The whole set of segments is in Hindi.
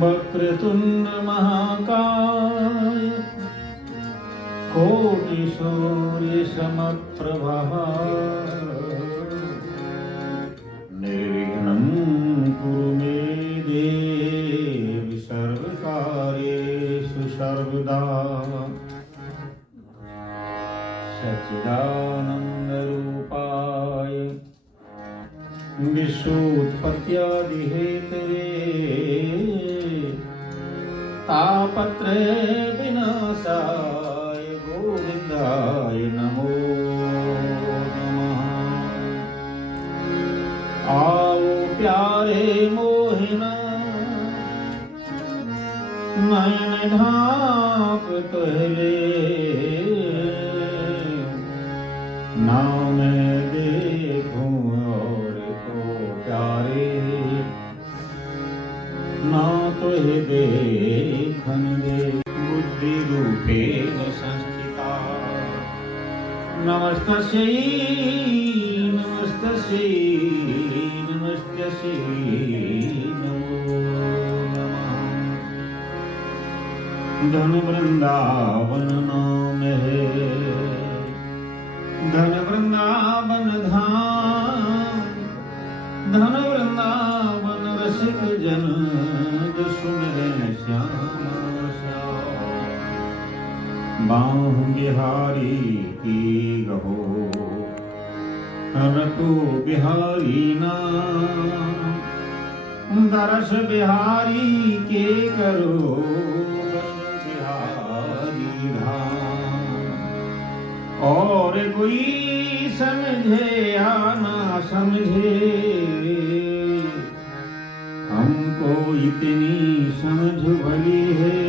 वक्रतुंड महाकाय कोटि सूर्य समप्रभा निर्विघ्नं कुरु मे देव सर्वकार्येषु सर्वदा। सच्चिदानंद रूपाय विश्वोत्पत्त्यादि हेतवे तापत्रय विनाशाय गोविंदाय नमो नमः। आओ प्यारे मोहिना नयन ढाप कहले ना मैं देखूं और तो प्यारे ना तो देखन दे बुद्धि रूपेण संस्थिता। नमस्तस्यै नमस्तस्यै नमस्तस्यै नमो नमः। धन वृंदावन नाम है धन वृंदावन धाम धन वृंदावन रसिक जन जो सुमिरे श्याम श्याम। बाहु बिहारी की गहो रटो बिहारी नाम दरस बिहारी के करो बस बिहारी धाम। और कोई समझे या ना समझे हमको इतनी समझ भली है।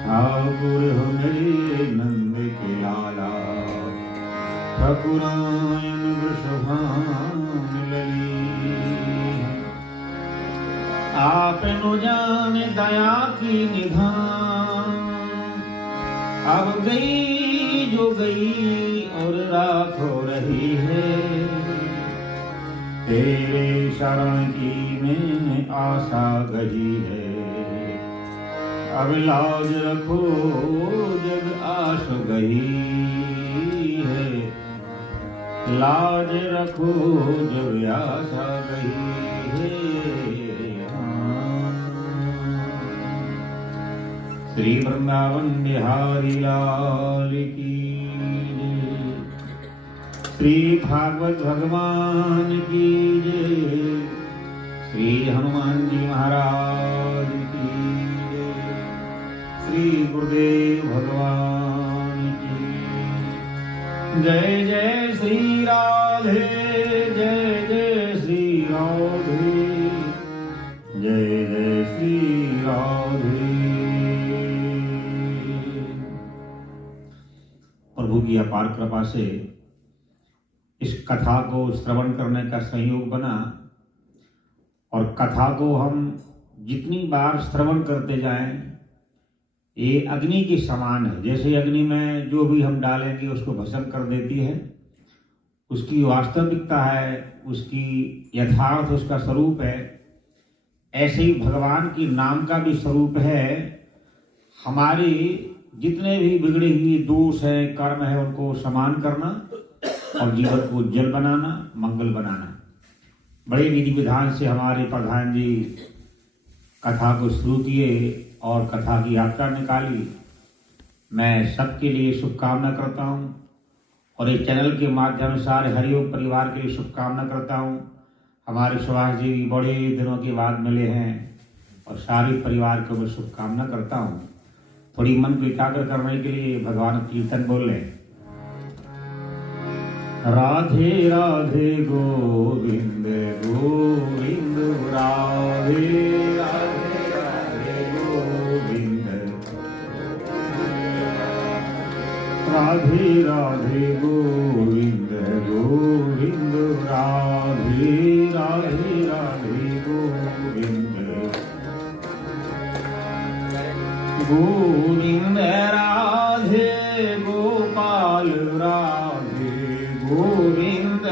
ठाकुर हो मेरे नंद के लाला ठकुरायन वृषभान लली। आप नो जाने दया की निधान अब गई जो गई और राख हो रही है। तेरे शरण की में आशा गई है अब लाज रखो जब आस गई है। लाज रखो जब आशा गई है। श्री वृंदावन बिहारी लाल की जय। श्री भागवत भगवान की जय। श्री हनुमान जी महाराज की जय। श्री गुरुदेव भगवान की जय। जय श्री राधे जय जय श्री राधे जय जय श्री राधे। प्रभु की अपार कृपा से इस कथा को श्रवण करने का संयोग बना और कथा को हम जितनी बार श्रवण करते जाएं ये अग्नि के समान है। जैसे अग्नि में जो भी हम डालेंगे उसको भस्म कर देती है, उसकी वास्तविकता है, उसकी यथार्थ उसका स्वरूप है, ऐसे ही भगवान की नाम का भी स्वरूप है। हमारे जितने भी बिगड़े हुए दोष हैं, कर्म है, उनको समान करना और जीवन को उज्जवल बनाना, मंगल बनाना। बड़े विधि विधान से हमारे प्रधान जी कथा को शुरू किए और कथा की यात्रा निकाली। मैं सबके लिए शुभकामना करता हूँ और इस चैनल के माध्यम से सारे हरिओम परिवार के लिए शुभकामना करता हूँ। हमारे सुभाष जी बड़े दिनों के बाद मिले हैं और सारे परिवार को मैं शुभकामना करता हूँ। थोड़ी मन को एकाग्र करने के लिए भगवान कीर्तन बोल रहे। राधे राधे गोविंद गोविंद राधे राधे राधे गोविंद राधे राधे गोविंद गोविंद राधे राधे राधे गोविंद गोविंद राधे गोपाल राधे गोविंद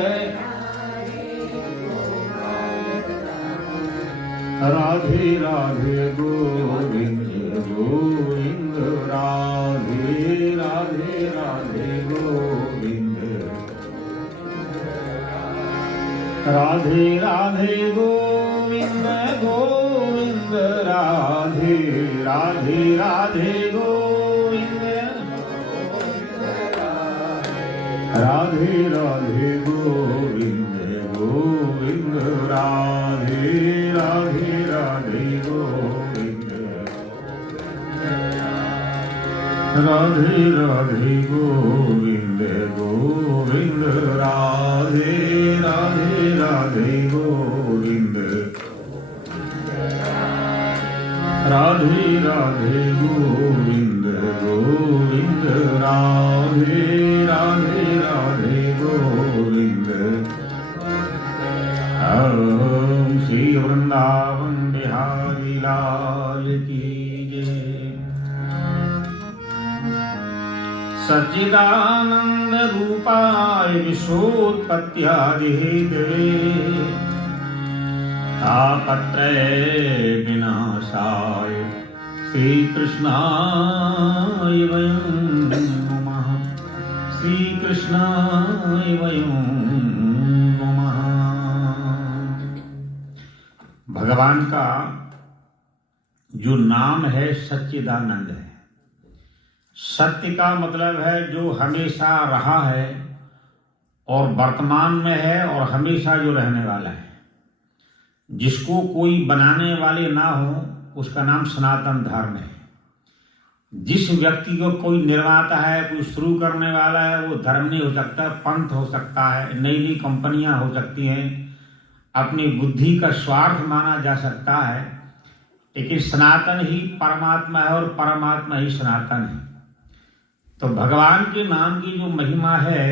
राधे राधे राधे गोविंद गोविंद राधे राधे राधे गोविंद राधे राधे गोविंद गोविंद राधे राधे राधे गोविंद राधे राधे गोविंद गोविंद राधे राधे राधे गोविंद राधे राधे गोविंद गोविंद राधे राधे राधे गोविंद राधे राधे गोविंद गोविंद राधे राधे राधे गोविंद। ओम श्री वृंदावन बिहारी लाल की जय। सच्चिदानंद रूपाय विश्वोत्पत्त्यादि हेतवे तापत्रय विनाशाय श्री कृष्णाय वयं नमः। श्री कृष्णाय वयं नमः। भगवान का जो नाम है सच्चिदानंद है। सत्य का मतलब है जो हमेशा रहा है और वर्तमान में है और हमेशा जो रहने वाला है, जिसको कोई बनाने वाले ना हो, उसका नाम सनातन धर्म है। जिस व्यक्ति को कोई निर्माता है, कोई शुरू करने वाला है, वो धर्म नहीं हो सकता, पंथ हो सकता है, नई नई कंपनियां हो सकती हैं, अपनी बुद्धि का स्वार्थ माना जा सकता है, लेकिन सनातन ही परमात्मा है और परमात्मा ही सनातन है। तो भगवान के नाम की जो महिमा है,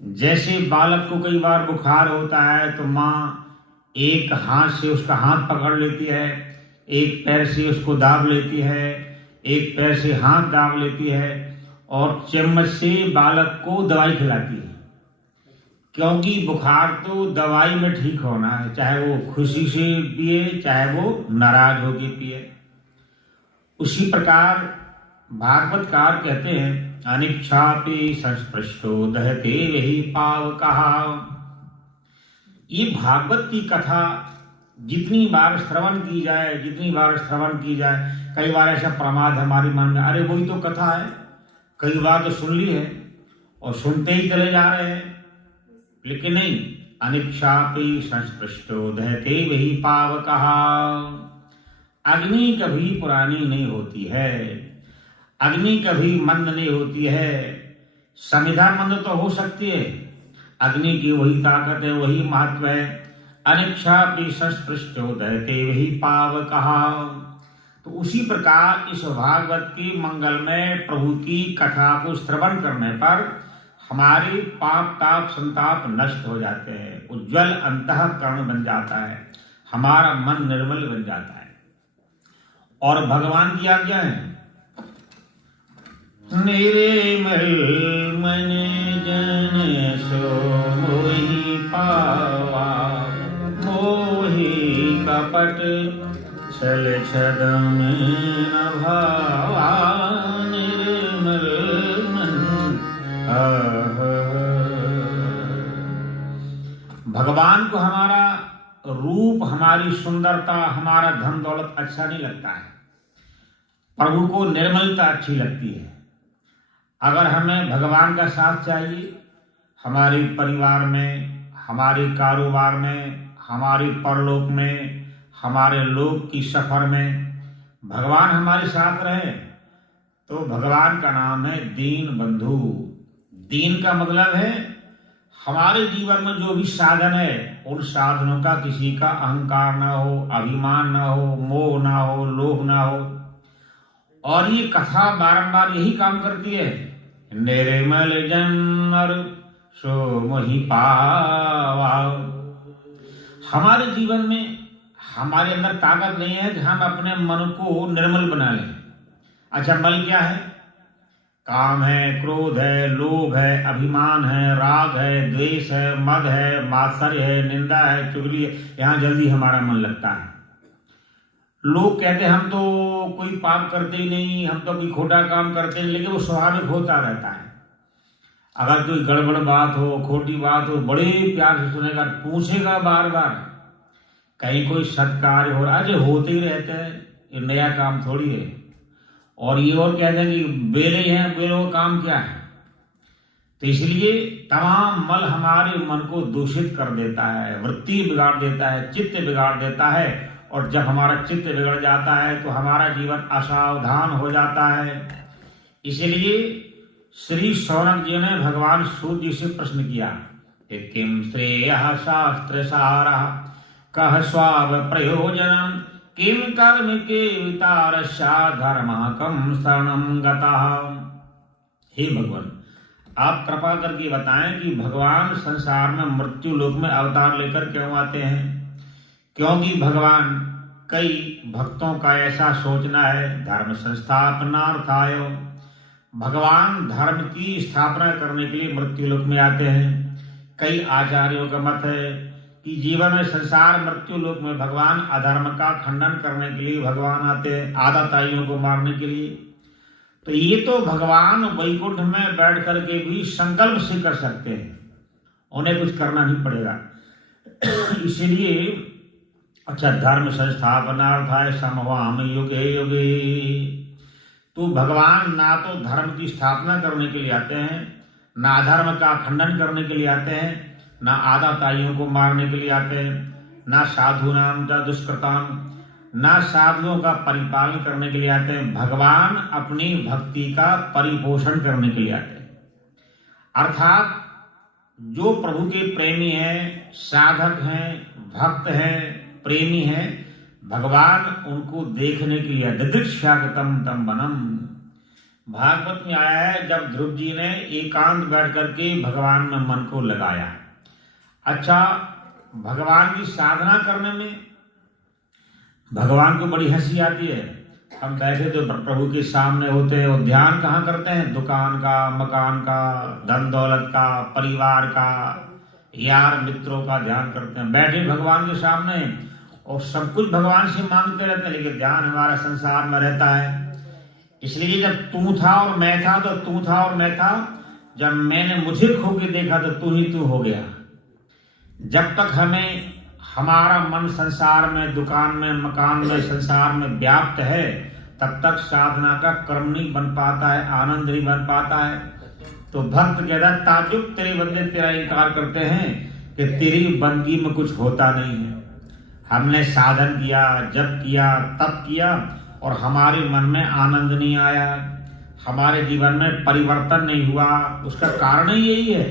जैसे बालक को कई बार बुखार होता है तो माँ एक हाथ से उसका हाथ पकड़ लेती है, एक पैर से उसको दाब लेती है, एक पैर से हाथ दाब लेती है और चम्मच से बालक को दवाई खिलाती है, क्योंकि बुखार तो दवाई में ठीक होना है, चाहे वो खुशी से पिए चाहे वो नाराज होके पिए। उसी प्रकार भागवतकार कहते हैं, अनिच्छापि संस्पृष्टो दहते वही पावकः। ये भागवत की कथा जितनी बार श्रवण की जाए, जितनी बार श्रवण की जाए, कई बार ऐसा प्रमाद हमारे मन में, अरे वही तो कथा है, कई बार तो सुन ली है और सुनते ही चले जा रहे हैं, लेकिन नहीं। अनिच्छापि संस्पृष्टो दहते वही पावकः। अग्नि कभी पुरानी नहीं होती है, अग्नि कभी मंद नहीं होती है। समिधा मंद तो हो सकती है, अग्नि की वही ताकत है, वही महत्व है। अनिच्छापि संस्पृष्टो दहते वही पावकः। तो उसी प्रकार इस भागवत की मंगलमय प्रभु की कथा को श्रवण करने पर हमारे पाप ताप संताप नष्ट हो जाते हैं, उज्जवल अंतःकरण बन जाता है, हमारा मन निर्मल बन जाता है। और भगवान की आज्ञा है, निर्मल मन जन सो मोहि पावा, मोहि कपट छल छदम न भावा। निर्मल मन भगवान को हमारा रूप, हमारी सुंदरता, हमारा धन दौलत अच्छा नहीं लगता है, प्रभु को निर्मलता अच्छी लगती है। अगर हमें भगवान का साथ चाहिए, हमारे परिवार में, हमारे कारोबार में, हमारे परलोक में, हमारे लोक की सफर में भगवान हमारे साथ रहे, तो भगवान का नाम है दीन बंधु। दीन का मतलब है हमारे जीवन में जो भी साधन है, उन साधनों का किसी का अहंकार ना हो, अभिमान ना हो, मोह ना हो, लोभ ना हो। और ये कथा बारंबार यही काम करती है, निर्मल जन सो मोहि पावा। हमारे जीवन में हमारे अंदर ताकत नहीं है कि हम अपने मन को निर्मल बना लें। अच्छा, मल क्या है? काम है, क्रोध है, लोभ है, अभिमान है, राग है, द्वेष है, मद है, मात्सर्य है, निंदा है, चुगली है। यहाँ जल्दी हमारा मन लगता है। लोग कहते हैं हम तो कोई पाप करते ही नहीं, हम तो कोई खोटा काम करते नहीं, लेकिन वो स्वाभाविक होता रहता है। अगर कोई गड़बड़ बात हो, खोटी बात हो, बड़े प्यार से सुनेगा, पूछेगा बार बार। कहीं कोई सत्कार्य हो रहा है, होते ही रहते हैं, ये नया काम थोड़ी है। और ये और कहते हैं कि बेले हैं, बेलों का काम क्या है। तो इसलिए तमाम मल हमारे मन को दूषित कर देता है, वृत्ति बिगाड़ देता है, चित्त बिगाड़ देता है। और जब हमारा चित्त बिगड़ जाता है तो हमारा जीवन असावधान हो जाता है। इसलिए श्री शौनक जी ने भगवान सूर्य जी से प्रश्न किया कि किम श्रेयः शास्त्र सारः कः स्वाव प्रयोजनम किम कर्म के वितारस्या धर्मः कम शरणं गतः। हे भगवान, आप कृपा करके बताएं कि भगवान संसार में मृत्यु लोक में अवतार लेकर क्यों आते हैं। क्योंकि भगवान कई भक्तों का ऐसा सोचना है, धर्म संस्थापनार्थाय, भगवान धर्म की स्थापना करने के लिए मृत्यु लोक में आते हैं। कई आचार्यों का मत है कि जीवन में संसार मृत्यु लोक में भगवान अधर्म का खंडन करने के लिए भगवान आते हैं, आदाताइयों को मारने के लिए। तो ये तो भगवान वैकुंठ में बैठ करके भी संकल्प से कर सकते हैं, उन्हें कुछ करना नहीं पड़ेगा। इसलिए अच्छा, धर्म संस्थापनार्थाय समवाम युगे युगे, तो भगवान ना तो धर्म की स्थापना करने के लिए आते हैं, ना अधर्म का खंडन करने के लिए आते हैं, ना आदाताइयों को मारने के लिए आते हैं, ना साधु नाम का दुष्कृताम, ना साधुओं का परिपालन करने के लिए आते हैं। भगवान अपनी भक्ति का परिपोषण करने के लिए आते हैं। अर्थात जो प्रभु के प्रेमी हैं, साधक हैं, भक्त हैं, प्रेमी हैं, भगवान उनको देखने के लिए दिदृक्षागतम तम वनम। भागवत में आया है जब ध्रुव जी ने एकांत बैठ करके भगवान में मन को लगाया। अच्छा, भगवान की साधना करने में भगवान को बड़ी हंसी आती है। हम बैठे तो प्रभु के सामने होते हैं और ध्यान कहाँ करते हैं, दुकान का, मकान का, धन दौलत का, परिवार का, यार मित्रों का ध्यान करते हैं। बैठे भगवान के सामने और सब कुछ भगवान से मांगते रहते हैं, लेकिन ध्यान हमारा संसार में रहता है। इसलिए जब तू था और मैं था तो तू था और मैं था, जब मैंने मुझे खो के देखा तो तू ही तू हो गया। जब तक हमें हमारा मन संसार में, दुकान में, मकान में, संसार में व्याप्त है, तब तक साधना का कर्म नहीं बन पाता है, आनंद नहीं बन पाता है। तो भक्त कहता है ताजुब तेरे बंदे तेरा इनकार करते हैं कि तेरी बंदगी में कुछ होता नहीं है। हमने साधन किया, जप किया, तप किया और हमारे मन में आनंद नहीं आया, हमारे जीवन में परिवर्तन नहीं हुआ। उसका कारण ही यही है,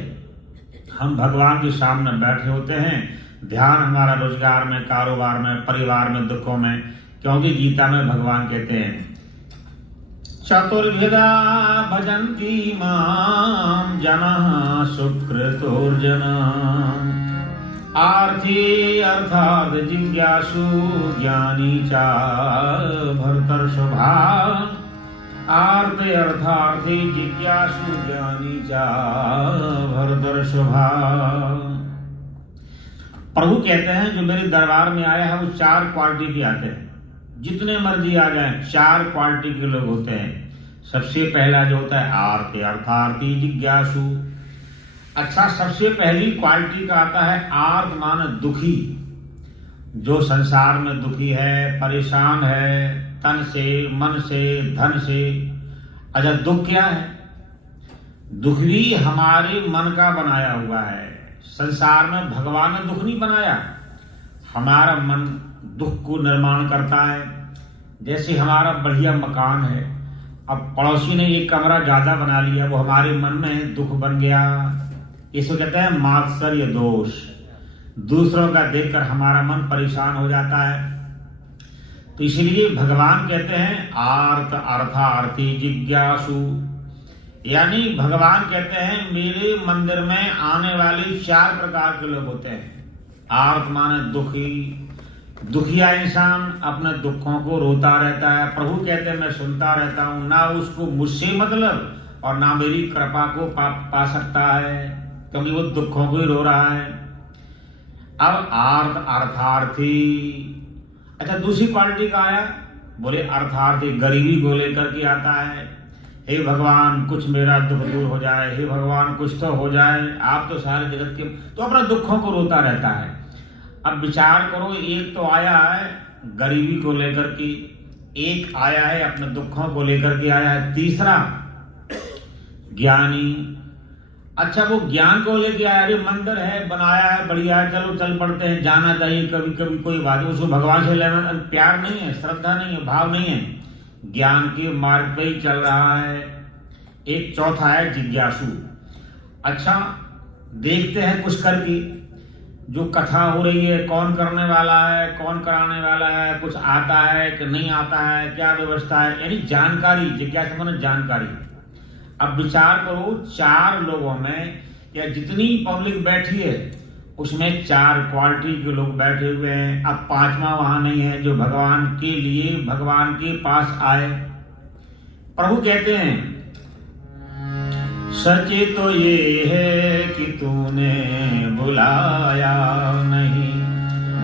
हम भगवान के सामने बैठे होते हैं, ध्यान हमारा रोजगार में, कारोबार में, परिवार में, दुखों में। क्योंकि गीता में भगवान कहते हैं चतुर्विधा भजन्ति माम जनः सुकृतोर्जना, आर्थे अर्थात जिज्ञासु ज्ञानी च भर्तर्षभा, आर्थे अर्थार्थे जिज्ञासु ज्ञानी च भर्तर्षभा। प्रभु कहते हैं जो मेरे दरबार में आया है वो 4 क्वालिटी के आते हैं। जितने मर्जी आ जाए 4 क्वालिटी के लोग होते हैं। सबसे पहला जो होता है आर्थ, अर्थार्थी जिज्ञासु। अच्छा, सबसे पहली क्वालिटी का आता है आर्थ माने दुखी, जो संसार में दुखी है, परेशान है, तन से, मन से, धन से। अच्छा, दुख क्या है? दुख भी हमारे मन का बनाया हुआ है। संसार में भगवान ने दुख नहीं बनाया, हमारा मन दुख को निर्माण करता है। जैसे हमारा बढ़िया मकान है, अब पड़ोसी ने एक कमरा ज्यादा बना लिया, वो हमारे मन में दुख बन गया। इसको कहते हैं मात्सर्य दोष। दूसरों का देखकर हमारा मन परेशान हो जाता है। तो इसलिए भगवान कहते हैं आर्थ अर्थार्थी जिज्ञासु, यानी भगवान कहते हैं मेरे मंदिर में आने वाले 4 प्रकार के लोग होते हैं। आर्थ माने दुखी, दुखिया इंसान अपने दुखों को रोता रहता है। प्रभु कहते हैं मैं सुनता रहता हूं, ना उसको मुझसे मतलब और ना मेरी कृपा को पा सकता है, क्योंकि वो दुखों को ही रो रहा है। अब आर्थ अर्थार्थी, अच्छा, दूसरी क्वालिटी का आया, बोले अर्थार्थ गरीबी को लेकर के आता है, हे भगवान कुछ मेरा दुख दूर हो जाए, हे भगवान कुछ तो हो जाए, आप तो सारे जगत के, तो अपना दुखों को रोता रहता है। अब विचार करो, एक तो आया है गरीबी को लेकर के, एक आया है अपने दुखों को लेकर के आया है, तीसरा ज्ञानी। अच्छा, वो ज्ञान को लेके आया, अरे मंदिर है बनाया है बढ़िया है, चलो चल पड़ते हैं, जाना चाहिए कभी कभी, कोई बात नहीं, उसको भगवान से लेना प्यार नहीं है, श्रद्धा नहीं है, भाव नहीं है, ज्ञान के मार्ग पे ही चल रहा है। एक चौथा है जिज्ञासु। अच्छा, देखते हैं कुछ करके, जो कथा हो रही है कौन करने वाला है, कौन कराने वाला है, कुछ आता है कि नहीं आता है, क्या व्यवस्था है, यानी जानकारी। जिज्ञासा माने जानकारी। अब विचार करो, 4 लोगों में या जितनी पब्लिक बैठी है उसमें 4 क्वालिटी के लोग बैठे हुए हैं। अब 5वां वहां नहीं है जो भगवान के लिए भगवान के पास आए। प्रभु कहते हैं सच तो ये है कि तूने बुलाया नहीं,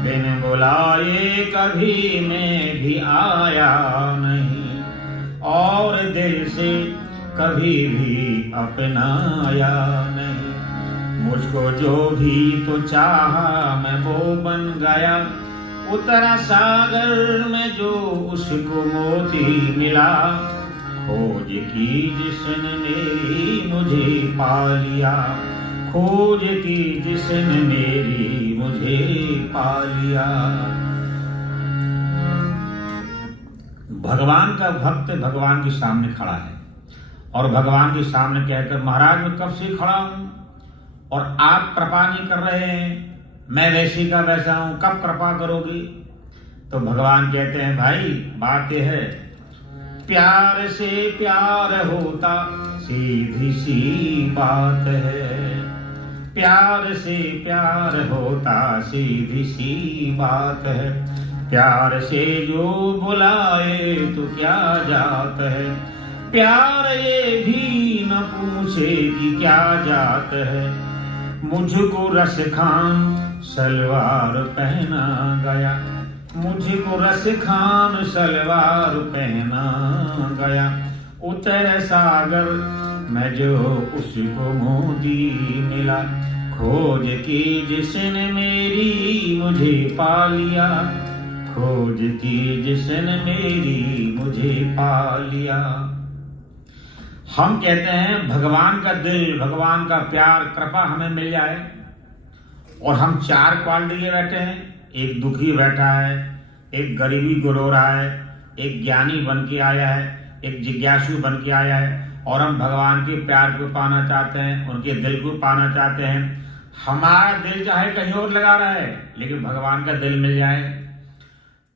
बिन बुलाए कभी मैं भी आया नहीं, और दिल से कभी भी अपनाया नहीं। मुझको जो भी तो चाहा मैं वो बन गया, उतरा सागर में जो उसको मोती मिला, खोज की जिसने मेरी मुझे पा लिया, खोज की जिसने मेरी मुझे पा लिया। भगवान का भक्त भगवान के सामने खड़ा है और भगवान के सामने कहकर महाराज मैं कब से खड़ा हूं और आप कृपा नहीं कर रहे हैं, मैं वैसे का वैसा हूं, कब कृपा करोगे? तो भगवान कहते हैं भाई बात यह है, प्यार से प्यार होता सीधी सी बात है, प्यार से प्यार होता सीधी सी बात है, प्यार से जो बुलाए तो क्या जात है, प्यार ये भी न पूछे कि क्या जात है, मुझको रस खान सलवार पहना गया, मुझको रस खान सलवार पहना गया, उतर सागर में जो उसको मोती मिला, खोज की जिसने मेरी मुझे पा लिया, खोज की जिसने मेरी मुझे पा लिया। हम कहते हैं भगवान का दिल, भगवान का प्यार, कृपा हमें मिल जाए, और हम 4 क्वालिटी लिए बैठे हैं, एक दुखी बैठा है, एक गरीबी को रो रहा है, एक ज्ञानी बन के आया है, एक जिज्ञासु बन के आया है, और हम भगवान के प्यार को पाना चाहते हैं, उनके दिल को पाना चाहते हैं। हमारा दिल चाहे कहीं और लगा रहा है लेकिन भगवान का दिल मिल जाए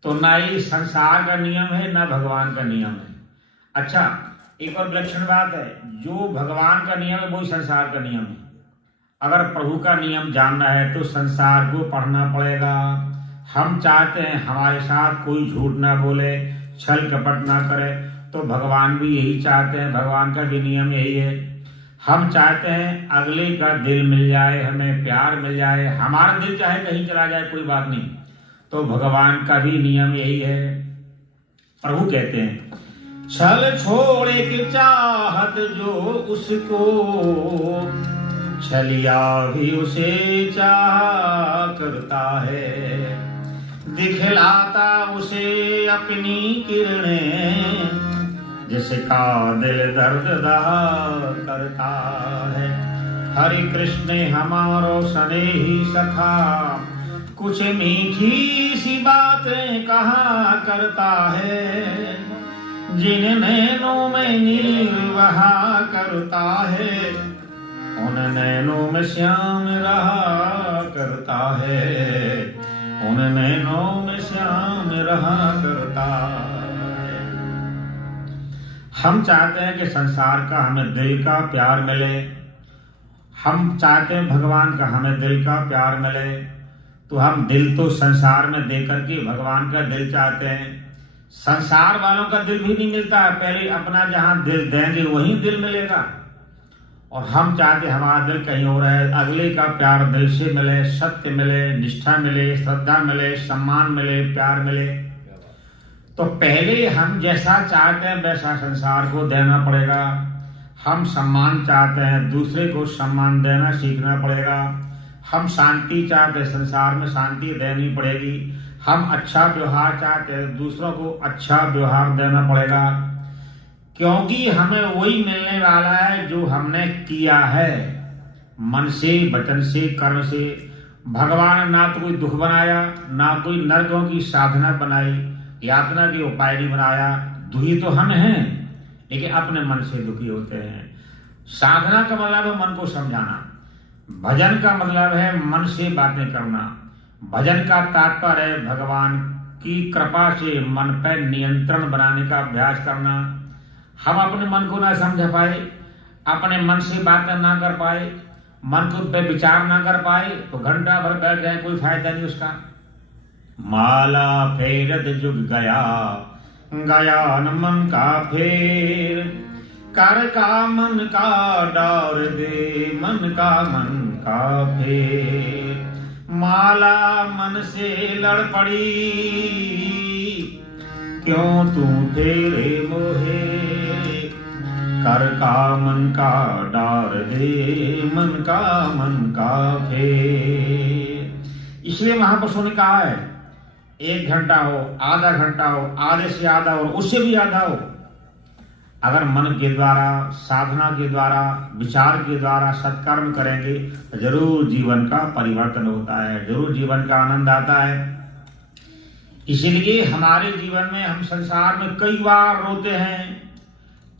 तो ना ही संसार का नियम है ना भगवान का नियम है। अच्छा, एक और विलक्षण बात है, जो भगवान का नियम है वही संसार का नियम है। अगर प्रभु का नियम जानना है तो संसार को पढ़ना पड़ेगा। हम चाहते हैं हमारे साथ कोई झूठ ना बोले, छल कपट ना करे, तो भगवान भी यही चाहते हैं, भगवान का भी नियम यही है। हम चाहते हैं अगले का दिल मिल जाए, हमें प्यार मिल जाए, हमारा दिल चाहे कहीं चला जाए कोई बात नहीं, तो भगवान का भी नियम यही है। प्रभु कहते हैं छल छोड़े के चाहत जो उसको, छलिया भी उसे चाह करता है, दिखलाता उसे अपनी किरणें, जिसका दिल दर्द दहा करता है। हरि कृष्ण हमारो स्नेही सखा, कुछ मीठी सी बातें कहा करता है, जिन नैनों में नीर बहा करता है, उन नैनों में श्याम रहा करता है, उन नैनों में श्याम रहा करता है। हम चाहते हैं कि संसार का हमें दिल का प्यार मिले, हम चाहते हैं भगवान का हमें दिल का प्यार मिले, तो हम दिल तो संसार में दे करके भगवान का दिल चाहते हैं। संसार वालों का दिल भी नहीं मिलता है, पहले अपना जहां दिल देंगे वहीं दिल मिलेगा, और हम चाहते हमारा दिल कहीं और है, अगले का प्यार दिल से मिले, सत्य मिले, निष्ठा मिले, श्रद्धा मिले, सम्मान मिले, प्यार मिले। तो पहले हम जैसा चाहते हैं वैसा संसार को देना पड़ेगा। हम सम्मान चाहते हैं, दूसरे को सम्मान देना सीखना पड़ेगा। हम शांति चाहते हैं, संसार में शांति देनी पड़ेगी। हम अच्छा व्यवहार चाहते हैं, दूसरों को अच्छा व्यवहार देना पड़ेगा, क्योंकि हमें वही मिलने वाला है जो हमने किया है, मन से, वचन से, कर्म से। भगवान ना तो कोई दुख बनाया, ना कोई नरकों की साधना बनाई, यातना के उपाय नहीं बनाया। दुखी तो हम हैं, लेकिन अपने मन से दुखी होते हैं। साधना का मतलब है मन को समझाना, भजन का मतलब है मन से बातें करना। भजन का तात्पर्य है भगवान की कृपा से मन पर नियंत्रण बनाने का अभ्यास करना। हम अपने मन को ना समझ पाए, अपने मन से बातें ना कर पाए, मन को पे विचार ना कर पाए, तो घंटा भर बैठ जाए, कोई फायदा नहीं उसका। माला फेरत जुग गया, गया न मन का फेर, कर का मन का डार दे, मन का फेर। माला मन से लड़ पड़ी, क्यों तू तेरे मोहे, कर का मन का डार दे, मन का फेर। इसलिए महापुरुषों ने कहा है 1 घंटा हो, आधा घंटा हो, आधे से आधा हो, उससे भी आधा हो, अगर मन के द्वारा, साधना के द्वारा, विचार के द्वारा सत्कर्म करेंगे तो जरूर जीवन का परिवर्तन होता है, जरूर जीवन का आनंद आता है। इसलिए हमारे जीवन में, हम संसार में कई बार रोते हैं,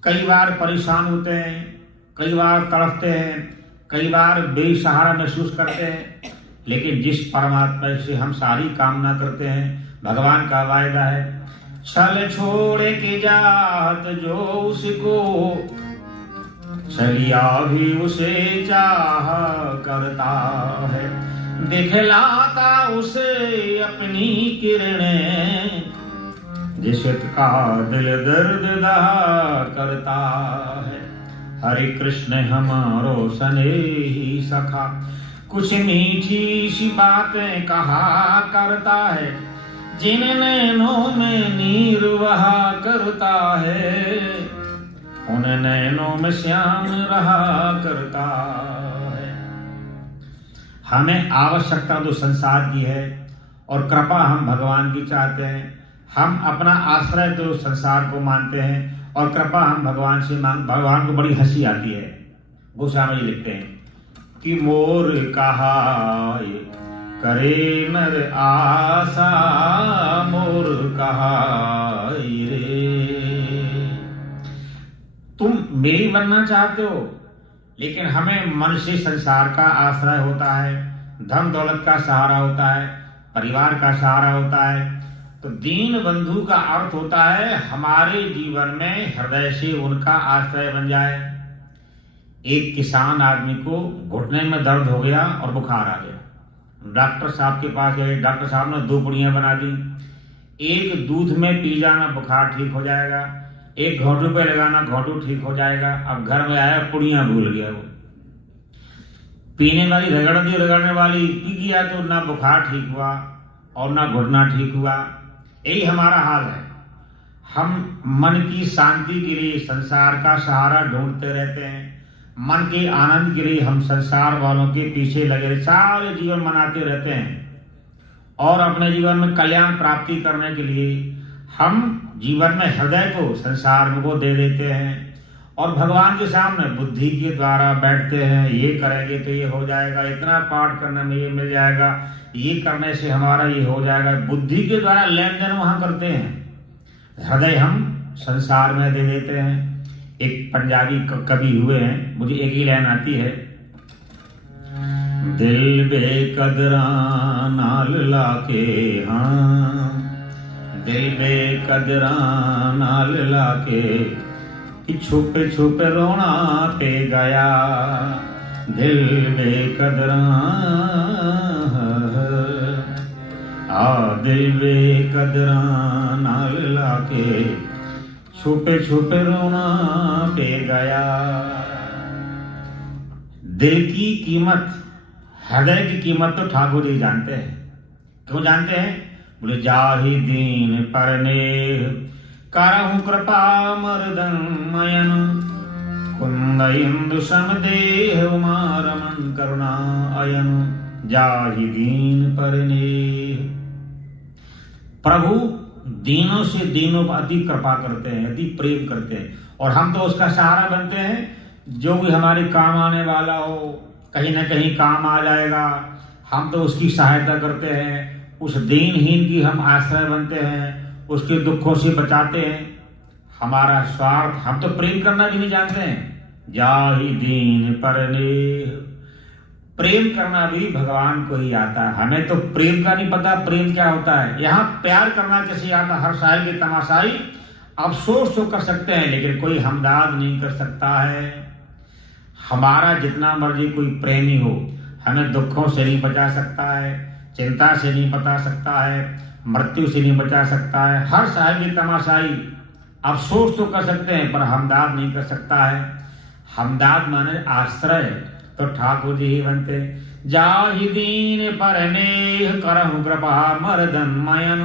कई बार परेशान होते हैं, कई बार तड़पते हैं, कई बार बेसहारा महसूस करते हैं, लेकिन जिस परमात्मा से हम सारी कामना करते हैं, भगवान का वायदा है, छल छोड़ के जात जो उसको, छलिया भी उसे चाह करता है, दिखलाता उसे अपनी किरणें, जिसका दिल दर्द दहा करता है। हरे कृष्ण हमारो स्नेही सखा, कुछ मीठी सी बातें कहा करता है, जिन नैनों में नीर वहा करता है, उन नैनों में श्याम रहा करता है। हमें आवश्यकता तो संसार की है और कृपा हम भगवान की चाहते हैं। हम अपना आश्रय तो संसार को मानते हैं और कृपा हम भगवान से भगवान को बड़ी हंसी आती है। गोस्वामी जी लिखते हैं कि मोर कहाय करे नर आशा, मोर कहाय रे। तुम मेरी बनना चाहते हो, लेकिन हमें मन से संसार का आश्रय होता है, धन दौलत का सहारा होता है, परिवार का सहारा होता है। तो दीन बंधु का अर्थ होता है हमारे जीवन में हृदय से उनका आश्रय बन जाए। एक किसान आदमी को घुटने में दर्द हो गया और बुखार आ गया, डॉक्टर साहब के पास गए। डॉक्टर साहब ने 2 पुड़ियां बना दी, एक दूध में पी जाना बुखार ठीक हो जाएगा, एक घोंटू पे लगाना घोंटू ठीक हो जाएगा। अब घर में आया पुड़ियां भूल गया, वो पीने वाली रगड़ने वाली पी गया, तो ना बुखार ठीक हुआ और ना घुटना ठीक हुआ। यही हमारा हाल है। हम मन की शांति के लिए संसार का सहारा ढूंढते रहते हैं, मन के आनंद के लिए हम संसार वालों के पीछे लगे सारे जीवन मनाते रहते हैं, और अपने जीवन में कल्याण प्राप्ति करने के लिए हम जीवन में हृदय को संसार को दे देते हैं और भगवान के सामने बुद्धि के द्वारा बैठते हैं। ये करेंगे तो ये हो जाएगा, इतना पाठ करने में ये मिल जाएगा, ये करने से हमारा ये हो जाएगा। बुद्धि के द्वारा लेन देन वहां करते हैं, हृदय हम संसार में दे देते हैं। एक पंजाबी कवि हुए हैं, मुझे एक ही लाइन आती है, दिल बेकदरा नाल लाके, हाँ दिल बेकदरा नाल लाके, कि छुपे छुपे रोना पे गया, दिल बेकदरा दिल बेकदरा नाल लाके, छुपे छुपे रोना पे गया। दिल की कीमत, हृदय की कीमत तो ठाकुर जी जानते हैं। क्यों जानते हैं? बोले जाहि दीन पर नेह करहु कृपा मर्दन मयन कुंद इंदु समदेह उमा रमन करुणा अयन जाहि दीन पर नेह। प्रभु दीनों से दीनों पर अति कृपा करते हैं, अति प्रेम करते हैं, और हम तो उसका सहारा बनते हैं। जो भी हमारे काम आने वाला हो, कहीं ना कहीं काम आ जाएगा, हम तो उसकी सहायता करते हैं। उस दीनहीन की हम आश्रय बनते हैं, उसके दुखों से बचाते हैं। हमारा स्वार्थ, हम तो प्रेम करना भी नहीं जानते हैं। जाहि दीन पर नेह, प्रेम करना भी भगवान को ही आता है। हमें तो प्रेम का नहीं पता प्रेम क्या होता है। यहाँ प्यार करना कैसे आता, हर साल के तमाशाई अफसोस तो कर सकते हैं, लेकिन कोई हमदाद नहीं कर सकता है। हमारा जितना मर्जी कोई प्रेमी हो, हमें दुखों से नहीं बचा सकता है, चिंता से नहीं बचा सकता है, मृत्यु से नहीं बचा सकता है। हर साल की तमाशाई अफसोस तो कर सकते हैं, पर हमदाद नहीं कर सकता है। हमदाद माने आश्रय, तो ठाकुर जी ही बनते। जाहि दीन पर नेह करहु कृपा मर्दन मयन।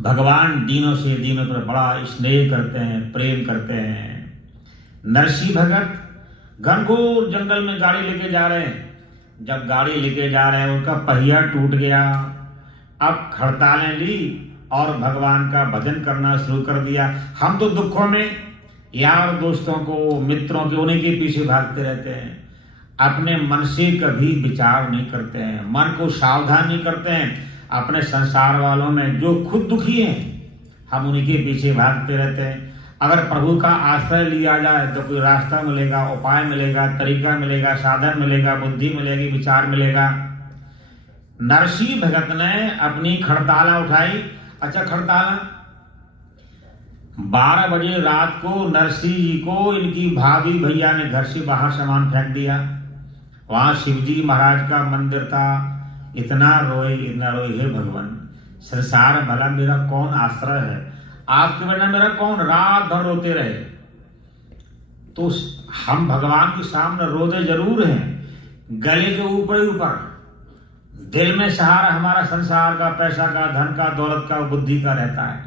भगवान दीनों से दीनों पर बड़ा स्नेह करते हैं, प्रेम करते हैं। नरसी भगत घनघोर जंगल में गाड़ी लेके जा रहे हैं। जब गाड़ी लेके जा रहे हैं, उनका पहिया टूट गया। अब हड़तालें ली और भगवान का भजन करना शुरू कर दिया। हम तो दुखों में यार दोस्तों को, मित्रों के, उन्हीं के पीछे भागते रहते हैं। अपने मन से कभी विचार नहीं करते हैं, मन को सावधान नहीं करते हैं। अपने संसार वालों में जो खुद दुखी हैं, हम उन्हीं के पीछे भागते रहते हैं। अगर प्रभु का आश्रय लिया जाए तो कोई रास्ता मिलेगा, उपाय मिलेगा, तरीका मिलेगा, साधन मिलेगा, बुद्धि मिलेगी, विचार मिलेगा। नरसी भगत ने अपनी खड़ताला उठाई। अच्छा, खड़ताला 12 बजे रात को नरसी जी को इनकी भाभी भैया ने घर से बाहर सामान फेंक दिया। वहां शिवजी महाराज का मंदिर था। इतना रोए, हे भगवान, संसार भला मेरा कौन आश्रय है, आपके बिना मेरा कौन। रात भर रोते रहे। तो हम भगवान के सामने रोते जरूर हैं, गले के ऊपर ही ऊपर, दिल में सहारा हमारा संसार का, पैसा का, धन का, दौलत का, बुद्धि का रहता है।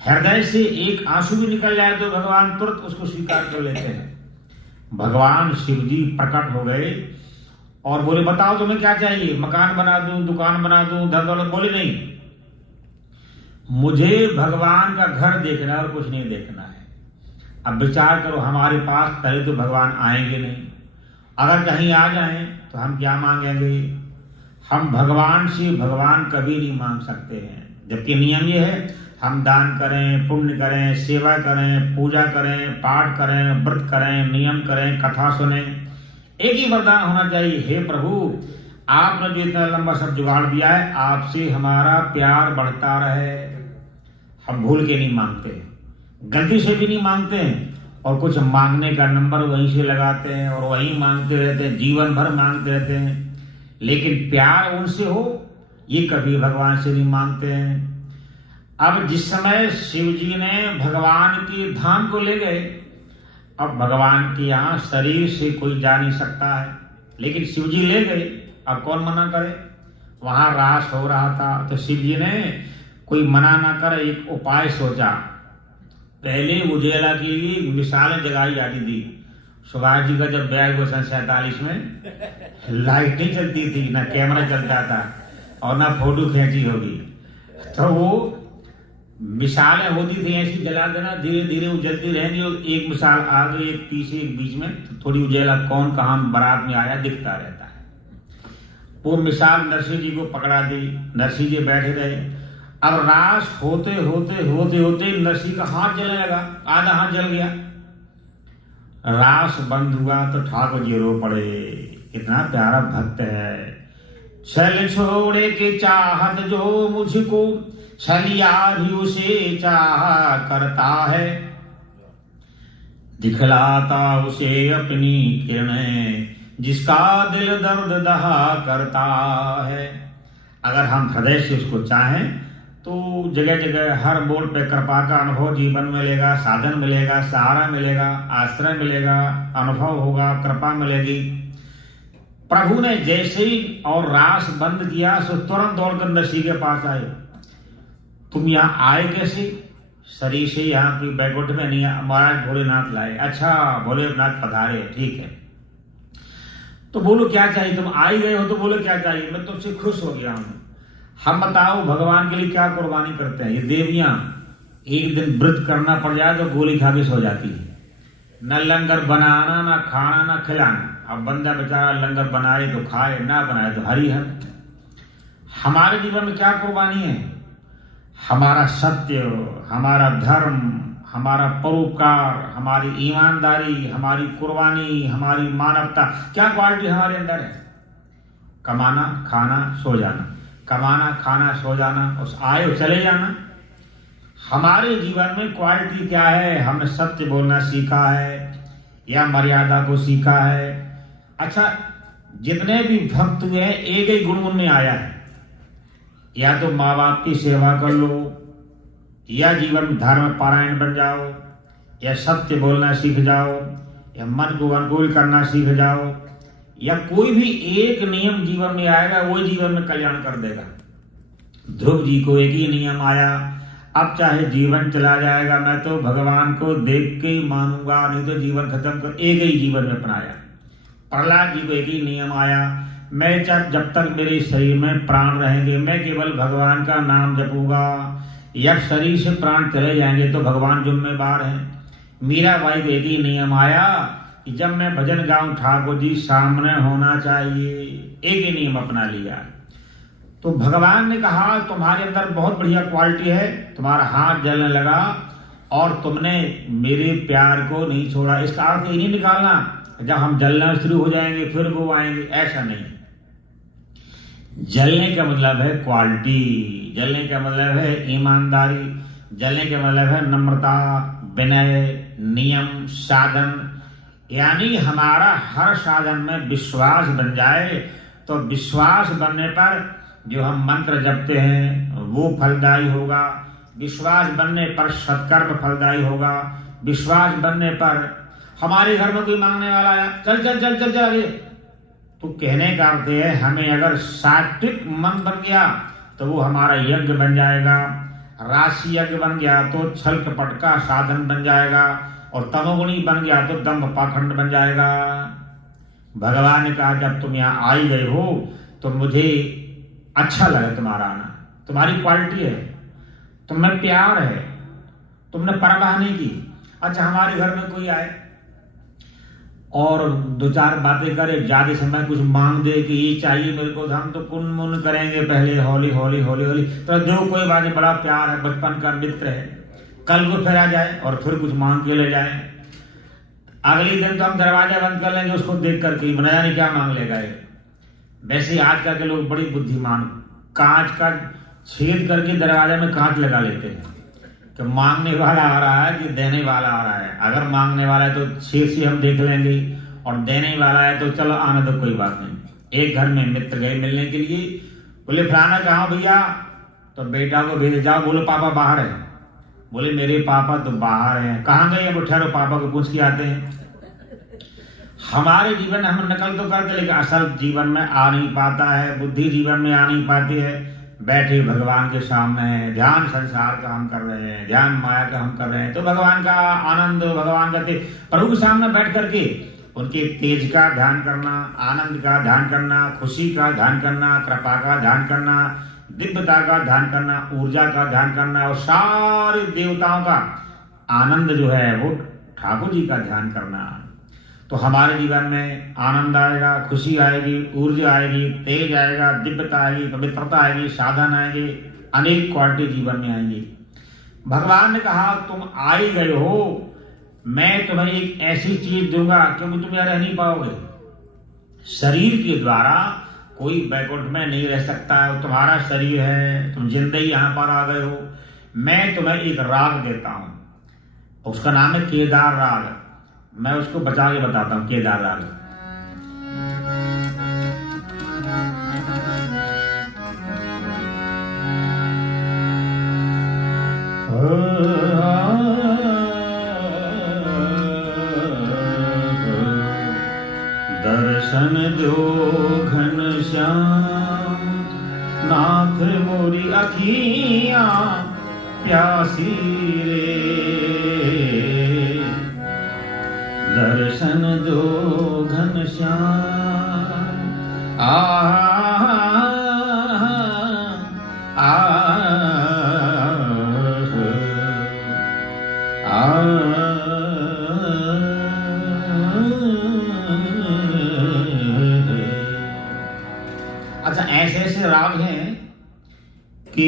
हृदय से एक आंसू भी निकल जाए तो भगवान तुरंत उसको स्वीकार कर लेते हैं। भगवान शिवजी प्रकट हो गए और बोले, बताओ तुम्हें क्या चाहिए, मकान बना दूं, दुकान बना दूं, धन दौलत। बोले नहीं, मुझे भगवान का घर देखना और कुछ नहीं देखना है। अब विचार करो, हमारे पास पहले तो भगवान आएंगे नहीं, अगर कहीं आ जाएं तो हम क्या मांगेंगे। हम भगवान से भगवान कभी नहीं मांग सकते हैं। जबकि नियम ये है, हम दान करें, पुण्य करें, सेवा करें, पूजा करें, पाठ करें, व्रत करें, नियम करें, कथा सुने। एक ही वरदान होना चाहिए, हे प्रभु, आपने जो इतना लंबा सब जुगाड़ दिया है, आपसे हमारा प्यार बढ़ता रहे। हम भूल के नहीं मांगते, गलती से भी नहीं मांगते हैं, और कुछ मांगने का नंबर वहीं से लगाते हैं और वहीं मांगते रहते हैं, जीवन भर मांगते रहते हैं। लेकिन प्यार उनसे हो, ये कभी भगवान से नहीं मांगते हैं। अब जिस समय शिव जी ने भगवान की धाम को ले गए, अब भगवान के यहाँ शरीर से कोई जा नहीं सकता है, लेकिन शिव जी ले गए, अब कौन मना करे। वहां रास हो रहा था, तो शिव जी ने कोई मना ना करे, एक उपाय सोचा। पहले उजेला की मिसालें जगाई जाती थी। सुभाष जी का जब बैग हुआ सन 47 में, लाइटें चलती थी, ना कैमरा चलता था और ना फोटो खींची होगी, तो वो मिसालें होती थी, ऐसी जला देना, धीरे धीरे वो जलती रहेंगी, और एक मिसाल आगे, एक पीछे, एक बीच में, तो थोड़ी उजेला कौन कहाँ बारात में आया दिखता रहता है। वो मिसाल नरसिंह जी को पकड़ा दी, नरसिंह जी बैठे रहे। अब रास होते होते होते होते नरसिंह का हाथ जलने लगा, आधा हाथ जल गया। रास बंद हुआ तो ठाकुर जी रो पड़े, इतना प्यारा भक्त है। छल छोड़े के चाहत जो मुझको, छलिया भी उसे चाह करता है। दिखलाता उसे अपनी किरणें, जिसका दिल दर्द दहा करता है। अगर हम हृदय से उसको चाहें तो जगह जगह हर मोड़ पे कृपा का अनुभव जीवन मिलेगा, साधन मिलेगा, सहारा मिलेगा, आश्रय मिलेगा, अनुभव होगा, कृपा मिलेगी। प्रभु ने जैसे ही और रास बंद किया सो तुरंत दौड़कर ऋषि के पास आए। तुम यहाँ आए कैसे? शरीर से यहाँ की बैकुंठ में नहीं, महाराज भोलेनाथ लाए। अच्छा, भोलेनाथ पधारे, ठीक है। तो बोलो क्या चाहिए? तुम आ ही गए हो तो बोलो क्या चाहिए? मैं तुमसे खुश हो गया हूं। हम बताओ भगवान के लिए क्या कुर्बानी करते हैं? ये देवियां एक दिन व्रत करना पड़ जाए तो गोली खा के सो जाती है। न लंगर बनाना, न खाना, न खिलाना। अब बंदा बेचारा लंगर बनाए तो खाए, ना बनाए तो हरी हर। हमारे जीवन में क्या कुर्बानी है? हमारा सत्य, हमारा धर्म, हमारा परोपकार, हमारी ईमानदारी, हमारी कुर्बानी, हमारी मानवता, क्या क्वालिटी हमारे अंदर है? कमाना, खाना, सो जाना, कमाना, खाना, सो जाना, उस आए और चले जाना। हमारे जीवन में क्वालिटी क्या है? हमने सत्य बोलना सीखा है या मर्यादा को सीखा है? अच्छा, जितने भी भक्त हुए हैं एक ही गुण उनमें आया है, या तो माँ बाप की सेवा कर लो, या जीवन धर्म पारायण बन जाओ, या सत्य बोलना सीख जाओ, या मन को अनुकूल करना सीख जाओ, या कोई भी एक नियम जीवन में आएगा वो जीवन में कल्याण कर देगा। ध्रुव जी को एक ही नियम आया, अब चाहे जीवन चला जाएगा मैं तो भगवान को देख के ही मानूंगा, नहीं तो जीवन खत्म कर, एक ही जीवन में अपनाया। प्रहलाद जी को एक ही नियम आया, मैं जब तक मेरे शरीर में प्राण रहेंगे मैं केवल भगवान का नाम जपूंगा, या शरीर से प्राण चले जाएंगे तो भगवान जिम्मेदार हैं। मीराबाई को एक ही नियम आया कि जब मैं भजन गाऊं ठाकुर जी सामने होना चाहिए, एक ही नियम अपना लिया। तो भगवान ने कहा तुम्हारे अंदर बहुत बढ़िया क्वालिटी है, तुम्हारा हाथ जलने लगा और तुमने मेरे प्यार को नहीं छोड़ा। इसका अर्थ ये नहीं निकालना जब हम जलना शुरू हो जाएंगे फिर वो आएंगे, ऐसा नहीं। जलने का मतलब है क्वालिटी, जलने का मतलब है ईमानदारी, जलने का मतलब है नम्रता, विनय, नियम, साधन। यानी हमारा हर साधन में विश्वास बन जाए, तो विश्वास बनने पर जो हम मंत्र जपते हैं वो फलदायी होगा, विश्वास बनने पर सत्कर्म फलदायी होगा, विश्वास बनने पर हमारे घर में कोई मांगने वाला आया, चल चल चल चल चल, तो कहने का अर्थ है हमें अगर सात्विक मन बन गया तो वो हमारा यज्ञ बन जाएगा, राशि यज्ञ बन गया तो छल कपट का साधन बन जाएगा, और तमोगुणी बन गया तो दंभ पाखंड बन जाएगा। भगवान ने कहा जब तुम यहाँ आ ही गए हो तो मुझे अच्छा लगा तुम्हारा आना, तुम्हारी क्वालिटी है, तुम्हें प्यार है, तुमने परवाह नहीं की। अच्छा, हमारे घर में कोई आए और दो चार बातें करे, ज्यादा समय कुछ मांग दे कि ये चाहिए मेरे को, हम तो कुन मुन करेंगे पहले, हौली हौली हौली हौली, तो जो कोई बात बड़ा प्यार है, बचपन का मित्र है, कल को फिर आ जाए और फिर कुछ मांग के ले जाए, अगले दिन तो हम दरवाजा बंद कर लेंगे उसको देख करके, बनाया नहीं क्या मांग लेगा ये। वैसे आजकल के लोग बड़ी बुद्धिमान, कांच का छेद करके दरवाजा में कांच लगा लेते हैं कि मांगने वाला आ रहा है कि देने वाला आ रहा है। अगर मांगने वाला है तो छेद से हम देख लेंगे, और देने वाला है तो चलो आने दो, कोई बात नहीं। एक घर में मित्र गए मिलने के लिए, बोले फलाना कहाँ भैया, तो बेटा को भेज जाओ, बोलो पापा बाहर है, बोले मेरे पापा तो बाहर हैं, कहाँ गए? अब ठहरो पापा को पूछ के आते हैं। हमारे जीवन हम नकल तो करते लेकिन असल जीवन में आ नहीं पाता है, बुद्धि जीवन में आ नहीं पाती है। बैठे भगवान के सामने हैं, ध्यान संसार का हम कर रहे हैं, ध्यान माया का हम कर रहे हैं, तो भगवान का आनंद, भगवान का प्रभु के सामने बैठ करके उनके तेज का ध्यान करना, आनंद का ध्यान करना, खुशी का ध्यान करना, कृपा का ध्यान करना, दिव्यता का ध्यान करना, ऊर्जा का ध्यान करना, और सारे देवताओं का आनंद जो है वो ठाकुर जी का ध्यान करना, तो हमारे जीवन में आनंद आएगा, खुशी आएगी, ऊर्जा आएगी, तेज आएगा, दिव्यता आएगी, पवित्रता आएगी, साधन आएंगे, अनेक क्वालिटी जीवन में आएंगी। भगवान ने कहा तुम आ ही गए हो, मैं तुम्हें एक ऐसी चीज दूंगा क्योंकि तुम यहाँ रह नहीं पाओगे। शरीर के द्वारा कोई बैकुंठ में नहीं रह सकता है, तुम्हारा शरीर है, तुम जिंदे ही यहाँ पर आ गए हो। मैं तुम्हें एक राग देता हूं, उसका नाम है केदार राग। मैं उसको बचा के बताता हूं, केदार राग। दर्शन दो नाथ मोरी अखियां प्यासी रे, दर्शन दो घनश्याम। अच्छा, ऐसे ऐसे राग हैं कि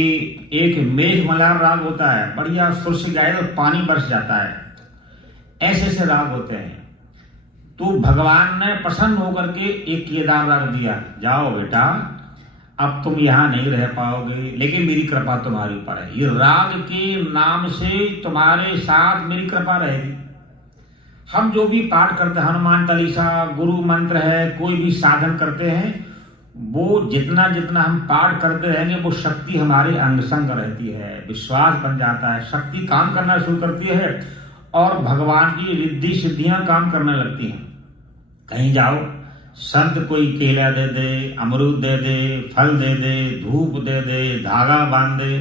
एक मेघ मल्हार राग होता है, बढ़िया सुर से गाए तो पानी बरस जाता है। ऐसे ऐसे राग होते हैं। तो भगवान ने प्रसन्न होकर के एक केदार राग दिया, जाओ बेटा अब तुम यहां नहीं रह पाओगे, लेकिन मेरी कृपा तुम्हारे ऊपर है। ये राग के नाम से तुम्हारे साथ मेरी कृपा रहेगी। हम जो भी पाठ करते हैं, हनुमान चालीसा, गुरु मंत्र है, कोई भी साधन करते हैं, वो जितना जितना हम पाठ करते रहेंगे वो शक्ति हमारे अंग संग रहती है, विश्वास बन जाता है, शक्ति काम करना शुरू करती है और भगवान की रिद्धि सिद्धियां काम करने लगती हैं। कहीं जाओ, संत कोई केला दे दे, अमरूद दे दे, फल दे दे, धूप दे दे, धागा बांध दे,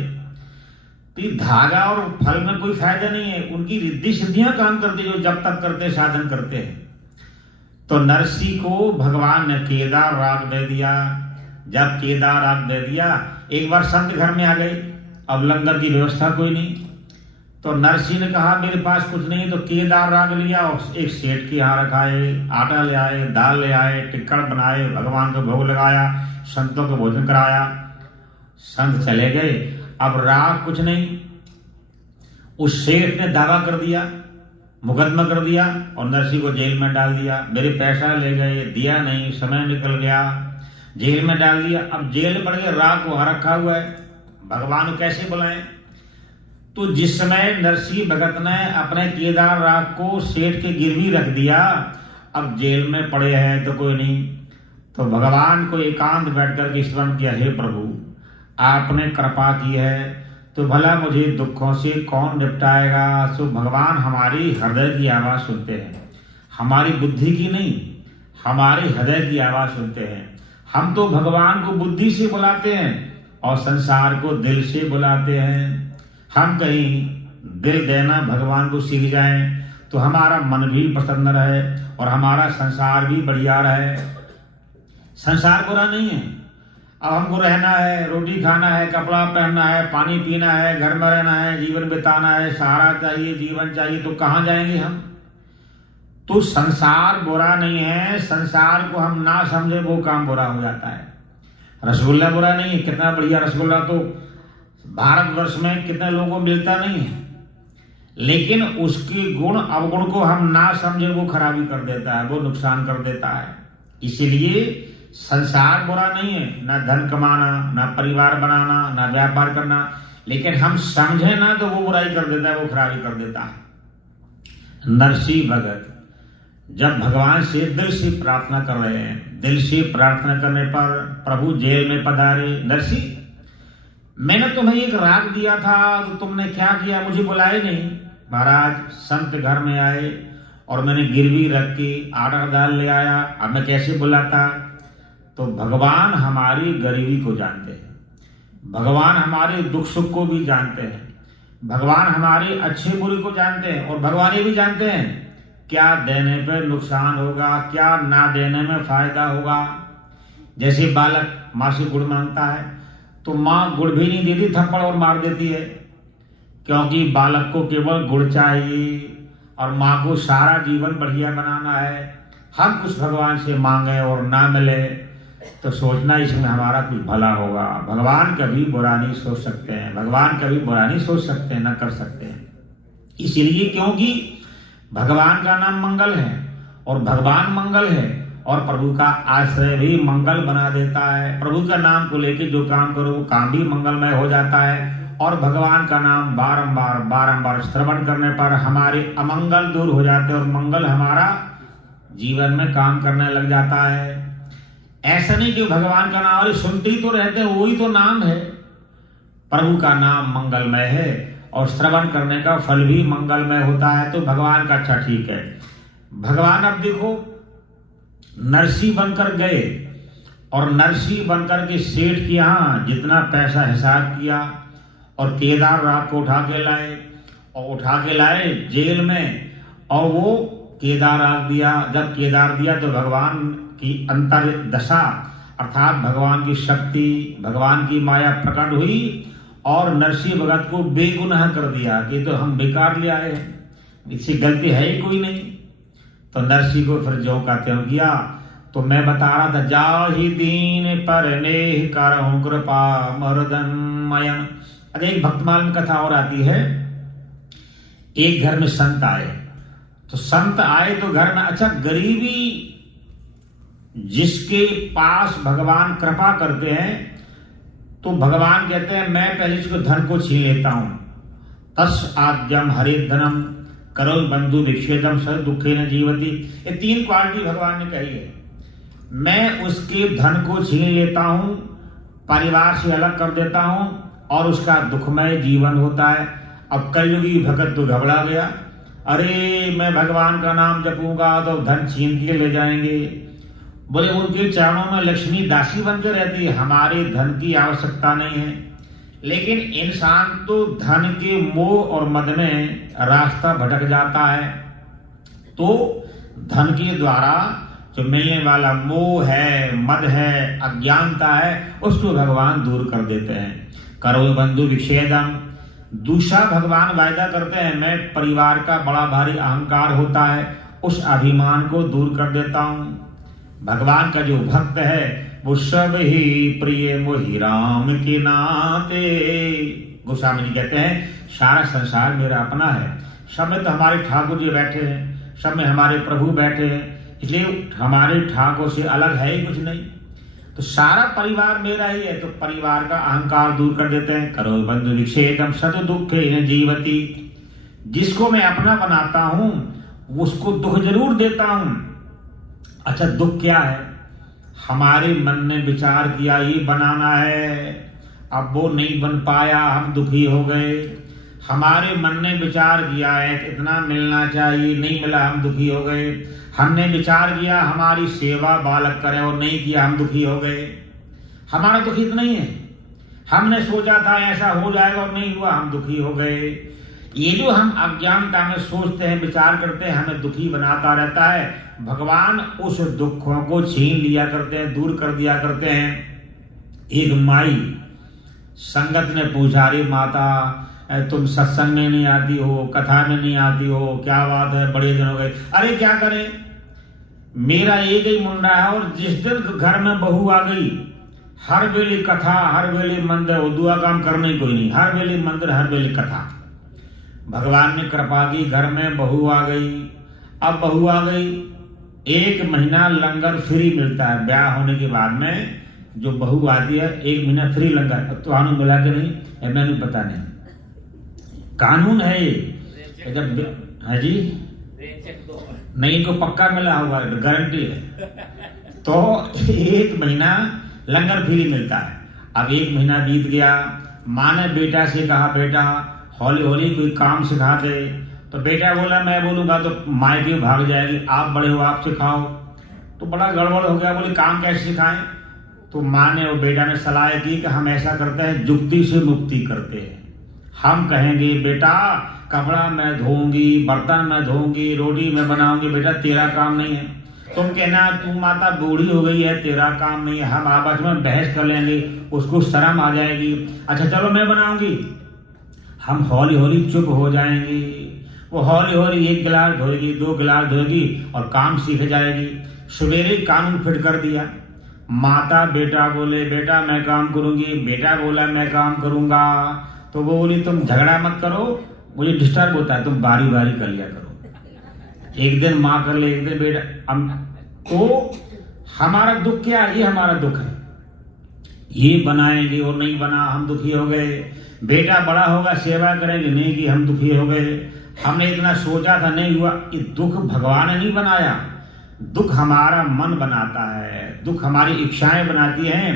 तो धागा और फल में कोई फायदा नहीं है, उनकी रिद्धि सिद्धियां काम करती जो जब तक करते साधन करते हैं। तो नरसी को भगवान ने केदार राग दे दिया। जब केदार राग दे दिया, एक बार संत घर में आ गए, अब लंगर की व्यवस्था कोई नहीं, तो नरसी ने कहा मेरे पास कुछ नहीं, तो केदार राग लिया और एक सेठ के यहाँ रखाए, आटा ले आए, दाल ले आए, टिक्कड़ बनाए, भगवान को भोग लगाया, संतों को भोजन कराया, संत चले गए। अब राग कुछ नहीं। उस सेठ ने दावा कर दिया, मुकदमा कर दिया और नरसी को जेल में डाल दिया। मेरे पैसा ले गए, दिया नहीं, समय निकल गया, जेल में डाल दिया। अब जेल में पड़ गया, राग वहां रखा हुआ है, भगवान को कैसे बुलाएं? तो जिस समय नरसी भगत ने अपने केदार राग को सेठ के गिरवी रख दिया, अब जेल में पड़े हैं तो कोई नहीं, तो भगवान को एकांत बैठ कर के स्मरण किया, हे प्रभु आपने कृपा की है तो भला मुझे दुखों से कौन निपटाएगा। तो भगवान हमारी हृदय की आवाज सुनते हैं, हमारी बुद्धि की नहीं, हमारे हृदय की आवाज सुनते हैं। हम तो भगवान को बुद्धि से बुलाते हैं और संसार को दिल से बुलाते हैं। हम कहीं दिल देना भगवान को सीख जाएं तो हमारा मन भी प्रसन्न रहे और हमारा संसार भी बढ़िया रहे। संसार बुरा नहीं है, अब हमको रहना है, रोटी खाना है, कपड़ा पहनना है, पानी पीना है, घर में रहना है, जीवन बिताना है, सहारा चाहिए, जीवन चाहिए, तो कहाँ जाएंगे हम? तो संसार बुरा नहीं है, संसार को हम ना समझे वो काम बुरा हो जाता है। रसगुल्ला बुरा नहीं है, कितना बढ़िया रसगुल्ला तो भारतवर्ष में कितने लोगों को मिलता नहीं है, लेकिन उसके गुण अवगुण को हम ना समझे वो खराबी कर देता है, वो नुकसान कर देता है। इसीलिए संसार बुरा नहीं है, ना धन कमाना, ना परिवार बनाना, ना व्यापार करना, लेकिन हम समझे ना तो वो बुराई कर देता है, वो खराबी कर देता है। नरसी भगत जब भगवान से दिल से प्रार्थना कर रहे हैं, दिल से प्रार्थना करने पर प्रभु जेल में पधारे। नरसी मैंने तुम्हें एक राग दिया था तो तुमने क्या किया, मुझे बुलाए नहीं। महाराज संत घर में आए और मैंने गिरवी रख के आटा दाल ले आया, अब मैं कैसे बुलाता? तो भगवान हमारी गरीबी को जानते हैं, भगवान हमारे दुख सुख को भी जानते हैं, भगवान हमारे अच्छे बुरे को जानते हैं और भगवान ये भी जानते हैं क्या देने पे नुकसान होगा, क्या ना देने में फायदा होगा। जैसे बालक माँ से गुड़ मांगता है तो माँ गुड़ भी नहीं देती, थप्पड़ और मार देती है, क्योंकि बालक को केवल गुड़ चाहिए और माँ को सारा जीवन बढ़िया बनाना है। हम कुछ भगवान से मांगे और ना मिले तो सोचना इसमें हमारा कुछ भला होगा। भगवान कभी बुरा नहीं सोच सकते हैं, भगवान कभी बुरा नहीं सोच सकते हैं, न कर सकते हैं। इसीलिए क्योंकि भगवान का नाम मंगल है और भगवान मंगल है और प्रभु का आश्रय भी मंगल बना देता है। प्रभु का नाम को लेके जो काम करो वो काम भी मंगलमय हो जाता है और भगवान का नाम बारंबार बारंबार श्रवण करने पर हमारे अमंगल दूर हो जाते हैं और मंगल हमारा जीवन में काम करने लग जाता है। ऐसा नहीं कि भगवान का नाम अरे सुनते ही तो रहते हैं, वही तो नाम है। प्रभु का नाम मंगलमय है और श्रवण करने का फल भी मंगलमय होता है, तो भगवान का अच्छा ठीक है। भगवान अब देखो नरसी बनकर गए और नरसिंह बनकर के सेठ के यहाँ जितना पैसा हिसाब किया और केदार रात को उठा के लाए जेल में, और वो केदार रख दिया। जब केदार दिया तो भगवान की अंतर दशा अर्थात भगवान की शक्ति, भगवान की माया प्रकट हुई और नरसिंह भगत को बेगुनाह कर दिया कि तो हम बेकार ले आए हैं, इससे गलती है ही कोई नहीं। तो नरसिंह को फिर जो का त्यों किया। तो मैं बता रहा था, जाहि दीन पर नेह करहु कृपा मर्दन मयन। अरे एक भक्तमाल में कथा और आती है। एक घर में संत आए, तो संत आए तो घर में, अच्छा गरीबी जिसके पास भगवान कृपा करते हैं तो भगवान कहते हैं मैं पहले इसको धन को छीन लेता हूं। तस् आद्यम हरे धनम करो बंधु विच्छेदम स दुखे न जीवती। ये 3 क्वालिटी भगवान ने कही है। मैं उसके धन को छीन लेता हूं, परिवार से अलग कर देता हूं और उसका दुखमय जीवन होता है। अब कलयुगी भगत तो घबरा गया, अरे मैं भगवान का नाम जपूंगा तो धन छीन के ले जाएंगे। बोले उनके चरणों में लक्ष्मी दासी बनकर रहती है, हमारे धन की आवश्यकता नहीं है। लेकिन इंसान तो धन के मोह और मद में रास्ता भटक जाता है। तो धन के द्वारा जो मिलने वाला मोह है, मद है, अज्ञानता है, उसको भगवान दूर कर देते हैं। करो बंधु विच्छेदम। दूसरा भगवान वायदा करते हैं मैं परिवार का बड़ा भारी अहंकार होता है उस अभिमान को दूर कर देता हूं। भगवान का जो भक्त है वो सब ही प्रिय मोहि राम के नाते। गोस्वामी जी कहते हैं सारा संसार मेरा अपना है, सब में तो हमारे ठाकुर जी बैठे हैं, सब में हमारे प्रभु बैठे हैं, इसलिए हमारे ठाकुर से अलग है ही कुछ नहीं। तो सारा परिवार मेरा ही है, तो परिवार का अहंकार दूर कर देते हैं। करो बंधु विच्छेदम सद दुखे न जीवती। जिसको मैं अपना बनाता हूं उसको दुख जरूर देता हूं। अच्छा दुख क्या है? हमारे मन ने विचार किया ये बनाना है, अब वो नहीं बन पाया, हम दुखी हो गए। हमारे मन ने विचार किया है इतना मिलना चाहिए, नहीं मिला, हम दुखी हो गए। हमने विचार किया हमारी सेवा बालक करे और नहीं किया, हम दुखी हो गए। हमारा दुख इतना ही है, हमने सोचा था ऐसा हो जाएगा और नहीं हुआ, हम दुखी हो गए। ये जो हम अज्ञानता में सोचते हैं, विचार करते हैं, हमें दुखी बनाता रहता है। भगवान उस दुखों को छीन लिया करते हैं, दूर कर दिया करते हैं। एक माई संगत ने पूछा, अरे माता तुम सत्संग में नहीं आती हो, कथा में नहीं आती हो, क्या बात है, बड़े दिन हो गए। अरे क्या करें, मेरा एक ही मुंडा है और जिस दिन घर में बहू आ गई, हर वेले कथा, हर वेले मंदिर, वो दुआ काम करने कोई नहीं, हर वेले मंदिर, हर वेले कथा। भगवान ने कृपा की, घर में बहू आ गई। अब बहू आ गई, 1 महीना लंगर फ्री मिलता है ब्याह होने के बाद में। जो बहू आती है 1 महीना फ्री लंगर। तो कानून मिला के नहीं है, मैंने पता नहीं, कानून है ये। जब है जी नहीं, इनको पक्का मिला हुआ है, गारंटी है। तो 1 महीना लंगर फ्री मिलता है। अब 1 महीना बीत गया, माँ ने बेटा से कहा बेटा हौली हौली कोई काम सिखा दे। तो बेटा बोला मैं बोलूंगा तो मायके भाग जाएगी, आप बड़े हो आप सिखाओ। तो बड़ा गड़बड़ हो गया, बोले काम कैसे सिखाएं। तो माँ ने और बेटा ने सलाह की कि हम ऐसा करते हैं, जुक्ति से मुक्ति करते हैं। हम कहेंगे बेटा कपड़ा मैं धोऊंगी, बर्तन मैं धोऊंगी, रोटी मैं बनाऊंगी, बेटा तेरा काम नहीं है। तुम कहना तू माता बूढ़ी हो गई है, तेरा काम नहीं है। हम आपस में बहस कर लेंगे, उसको शर्म आ जाएगी। अच्छा चलो मैं बनाऊंगी। हम हौली हौली चुप हो जाएंगे। वो हौली हौली 1 गिलास धोएगी, 2 गिलास धोएगी और काम सीख जाएगी। सवेरे कानून फिट कर दिया। माता बेटा बोले बेटा मैं काम करूंगी, बेटा बोला मैं काम करूंगा। तो वो बोली तुम झगड़ा मत करो, मुझे डिस्टर्ब होता है, तुम बारी बारी कर लिया करो। एक दिन माँ कर ले, एक दिन बेटा। तो हमारा दुख क्या है? ये हमारा दुख है। ये बनाएंगे और नहीं बना, हम दुखी हो गए। बेटा बड़ा होगा सेवा करेंगे, नहीं की, हम दुखी हो गए। हमने इतना सोचा था, नहीं हुआ। ये दुख भगवान ने नहीं बनाया, दुख हमारा मन बनाता है, दुख हमारी इच्छाएं बनाती हैं।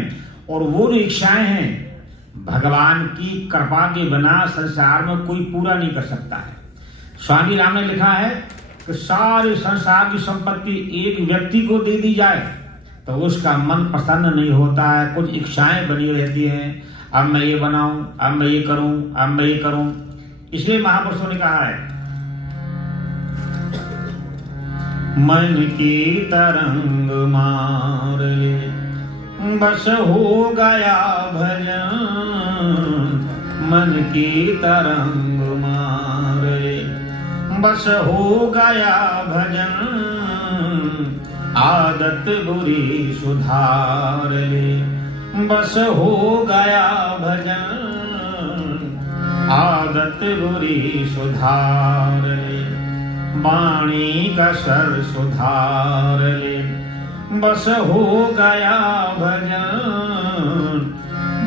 और वो जो इच्छाएं हैं भगवान की कृपा के बिना संसार में कोई पूरा नहीं कर सकता है। स्वामी राम ने लिखा है कि सारे संसार की संपत्ति एक व्यक्ति को दे दी जाए तो उसका मन प्रसन्न नहीं होता है, कुछ इच्छाएं बनी रहती हैं, अब मैं ये बनाऊं, अब मैं ये करूं, अब मैं ये करूं। इसलिए महापुरुषों ने कहा है, मन की तरंग मार ले बस हो गया भजन, मन की तरंग मार ले बस हो गया भजन, आदत बुरी सुधार ले बस हो गया भजन, आदत बुरी सुधार ले, वाणी का सर सुधार ले बस हो गया भजन,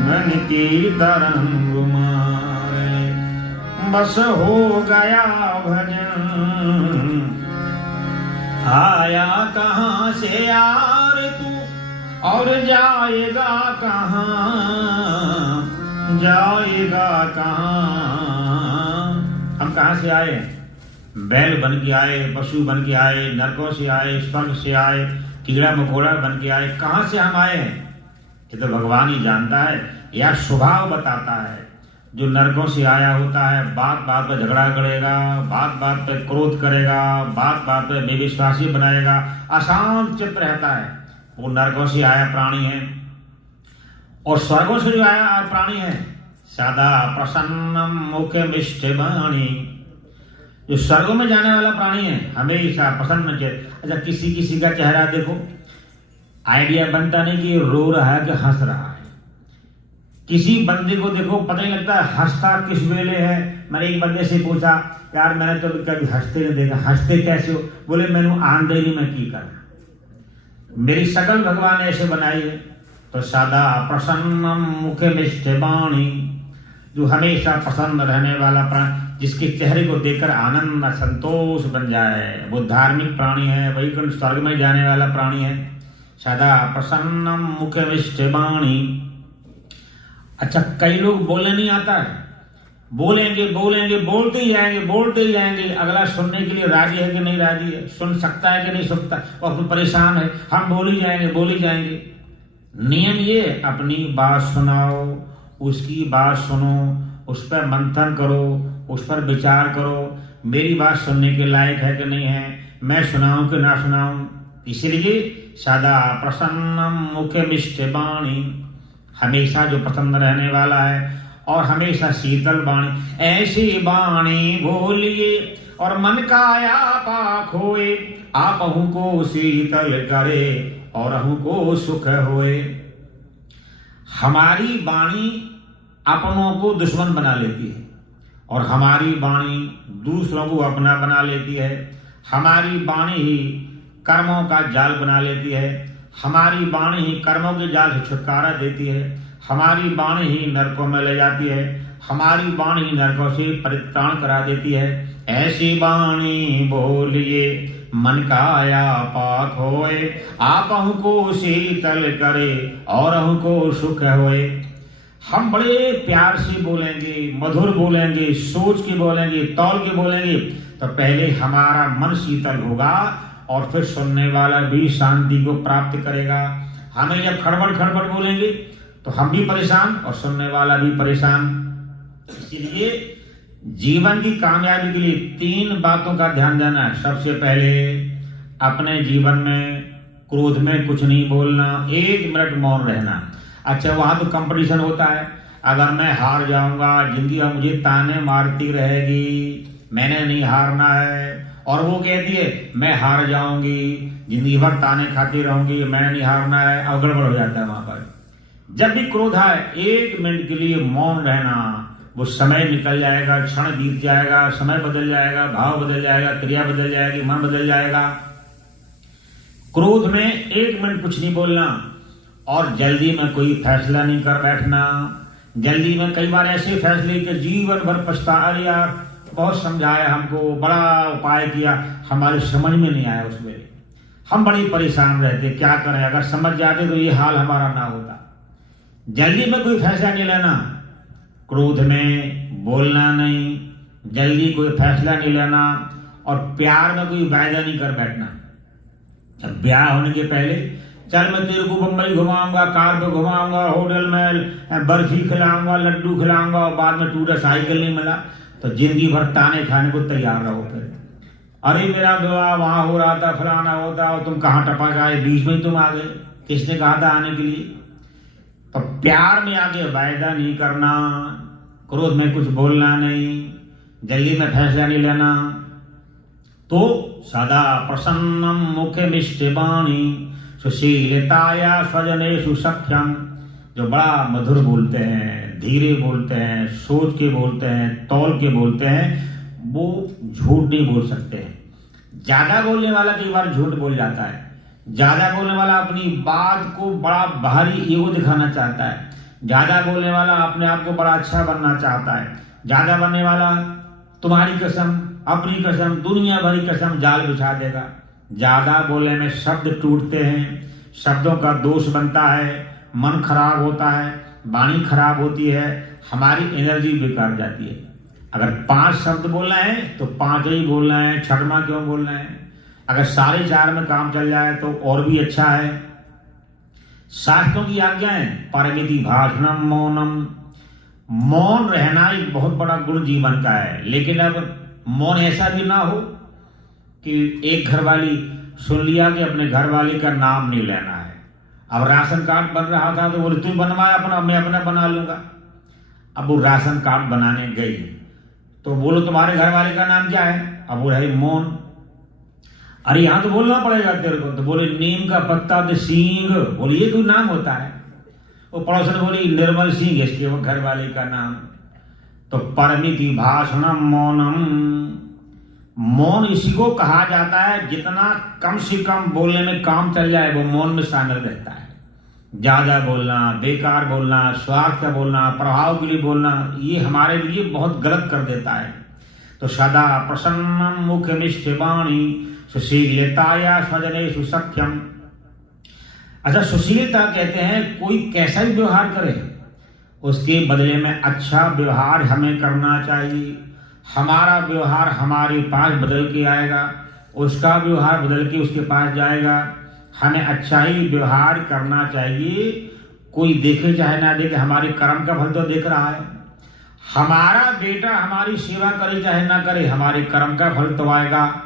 मन की तरंग मार ले बस हो गया भजन। आया कहाँ से यार तू और जाएगा कहाँ, जाएगा कहाँ। हम कहाँ से आए? बैल बन के आए, पशु बन के आए, नरकों से आए, स्वर्ग से आए, कीड़ा मकोड़ा बन के आए। कहाँ से हम आए हैं ये तो भगवान ही जानता है, या स्वभाव बताता है। जो नरकों से आया होता है, बात बात पर झगड़ा करेगा, बात बात पर क्रोध करेगा, बात बात पर बेविश्वासी बनाएगा, अशांत चित्त रहता है, वो नरकों से आया प्राणी है। और स्वर्गों से जो आया प्राणी है, सदा प्रसन्नम मुखे मिष्ट वाणी, जो स्वर्गों में जाने वाला प्राणी है, हमेशा प्रसन्न चेहरा। अच्छा, किसी किसी का चेहरा देखो, आइडिया बनता नहीं कि रो रहा है कि हंस रहा है। किसी बंदे को देखो, पता नहीं लगता हंसता किस वेले है। मैंने एक बंदे से पूछा, यार मैंने तो कभी हंसते नहीं देखा, हंसते कैसे हो? बोले मैंने आंधेरी में की कर, मेरी शकल भगवान ऐसे बनाई है। तो सदा प्रसन्नम मुखे मिष्ट वाणी, जो हमेशा प्रसन्न रहने वाला प्राणी, जिसके चेहरे को देखकर आनंद संतोष बन जाए, वो धार्मिक प्राणी है, वैकुंठ स्वर्ग में जाने वाला प्राणी है। सदा प्रसन्नम मुखे मिष्ट वाणी। अच्छा, कई लोग बोलने नहीं आता है, बोलेंगे बोलेंगे, बोलते ही जाएंगे, बोलते ही जाएंगे। अगला सुनने के लिए राजी है कि नहीं राजी है, सुन सकता है कि नहीं सकता, वो अपने परेशान है, हम बोल ही जाएंगे, बोल ही जाएंगे। नियम ये, अपनी बात सुनाओ, उसकी बात सुनो, उस पर मंथन करो, उस पर विचार करो, मेरी बात सुनने के लायक है कि नहीं है, मैं सुनाऊं कि ना सुनाऊं। इसलिए सदा प्रसन्नम मुखे मिष्ट वाणी, हमेशा जो प्रसन्न रहने वाला है और हमेशा शीतल वाणी, ऐसी वाणी बोलिए और मन का आपा खोए, आपहु को शीतल करे और अहु को सुख होए। हमारी वाणी अपनों को दुश्मन बना लेती है और हमारी वाणी दूसरों को अपना बना लेती है। हमारी वाणी ही कर्मों का जाल बना लेती है, हमारी वाणी ही कर्मों के जाल से छुटकारा देती है, हमारी वाणी ही नरकों में ले जाती है, हमारी वाणी ही नरकों से परित्राण करा देती है। ऐसी वाणी बोलिए मन का आपा खोए, आपहु को शीतल करे और अहु को सुख होए। हम बड़े प्यार से बोलेंगे, मधुर बोलेंगे, सोच के बोलेंगे, तौल के बोलेंगे, तो पहले हमारा मन शीतल होगा और फिर सुनने वाला भी शांति को प्राप्त करेगा। हमें जब खड़बड़ खड़बड़ बोलेंगे तो हम भी परेशान और सुनने वाला भी परेशान। इसलिए जीवन की कामयाबी के लिए 3 बातों का ध्यान देना है। सबसे पहले अपने जीवन में क्रोध में कुछ नहीं बोलना, 1 मिनट मौन रहना। अच्छा, वहां तो कंपटीशन होता है, अगर मैं हार जाऊंगा जिंदगी मुझे ताने मारती रहेगी, मैंने नहीं हारना है। और वो कहती है मैं हार जाऊंगी, जिंदगी भर ताने खाती रहूंगी, मैंने नहीं हारना है। अब गड़बड़ हो जाता है वहां पर। जब भी क्रोध आए 1 मिनट के लिए मौन रहना, वो समय निकल जाएगा, क्षण बीत जाएगा, समय बदल जाएगा, भाव बदल जाएगा, क्रिया बदल जाएगी, मन बदल जाएगा। क्रोध में 1 मिनट कुछ नहीं बोलना और जल्दी में कोई फैसला नहीं कर बैठना। जल्दी में कई बार ऐसे फैसले कि जीवन भर पछता, अरे यार बहुत समझाया हमको, बड़ा उपाय किया, हमारे समझ में नहीं आया। उसमें हम बड़ी परेशान रहते, क्या करें, अगर समझ जाते तो ये हाल हमारा ना होता। जल्दी में कोई फैसला नहीं लेना, क्रोध में बोलना नहीं, जल्दी कोई फैसला नहीं लेना और प्यार में कोई वायदा नहीं कर बैठना। जब ब्याह होने के पहले चल मैं तेरे को बम्बई घुमाऊंगा, कार पे घुमाऊंगा, होटल में बर्फी खिलाऊंगा, लड्डू खिलाऊंगा, और बाद में टूटा साइकिल नहीं मिला तो जिंदगी भर ताने खाने को तैयार रहो। फिर अरे मेरा विवाह वहां हो रहा था, फलाना होता, और तुम कहाँ टपक आए, बीच में ही तुम आ गए, किसने कहा था आने के लिए। तो प्यार में आगे वायदा नहीं करना, क्रोध में कुछ बोलना नहीं, जल्दी में फैसला नहीं लेना। तो सदा प्रसन्नम मुखे मिष्टवाणी सुशीलताया स्वजनेषु सख्यम, जो बड़ा मधुर बोलते हैं, धीरे बोलते हैं, सोच के बोलते हैं, तौल के बोलते हैं, वो झूठ नहीं बोल सकते हैं। ज्यादा बोलने वाला कई बार झूठ बोल जाता है। ज्यादा बोलने वाला अपनी बात को बड़ा बाहरी ईगो दिखाना चाहता है। ज्यादा बोलने वाला अपने आप को बड़ा अच्छा बनना चाहता है। ज्यादा बनने वाला तुम्हारी कसम, अपनी कसम, दुनिया भरी कसम जाल बिछा देगा। ज्यादा बोलने में शब्द टूटते हैं, शब्दों का दोष बनता है, मन खराब होता है, वाणी खराब होती है, हमारी एनर्जी बेकार जाती है। अगर 5 शब्द बोलना है तो 5 ही बोलना है, छठवां क्यों बोलना है। अगर 4.5 में काम चल जाए तो और भी अच्छा है। शास्त्रों की आज्ञा है परमिति भाषणम मौनम, मौन रहना एक बहुत बड़ा गुण जीवन का है। लेकिन अब मौन ऐसा भी ना हो कि एक घरवाली सुन लिया कि अपने घरवाली का नाम नहीं लेना है। अब राशन कार्ड बन रहा था तो बोले तू बनवाया अपना, मैं अपना बना लूंगा। अब वो राशन कार्ड बनाने गई तो बोलो तुम्हारे घरवाले का नाम क्या है, अब वो है मौन। अरे यहाँ तो बोलना पड़ेगा तेरे को, तो बोले नीम का पत्ता तो सींग, बोले ये कोई नाम होता है। वो पड़ोसन बोली निर्मल सिंह, इसके वो घरवाले का नाम। तो परमिति भाषणम मौनम, मौन इसी को कहा जाता है जितना कम से कम बोलने में काम चल जाए वो मौन में शामिल रहता है। ज्यादा बोलना, बेकार बोलना, स्वार्थ का बोलना, प्रभाव के लिए बोलना, ये हमारे लिए बहुत गलत कर देता है। तो सदा प्रसन्नम मुख मिष्टवाणी सुशीलताया स्वजनेषु सख्यम। अच्छा, सुशीलता कहते हैं कोई कैसा भी व्यवहार करे उसके बदले में अच्छा व्यवहार हमें करना चाहिए। हमारा व्यवहार हमारे पास बदल के आएगा, उसका व्यवहार बदल के उसके पास जाएगा। हमें अच्छा ही व्यवहार करना चाहिए। कोई देखे चाहे ना देखे, हमारे कर्म का फल तो देख रहा है। हमारा बेटा हमारी सेवा करे चाहे ना करे, हमारे कर्म का फल तो आएगा।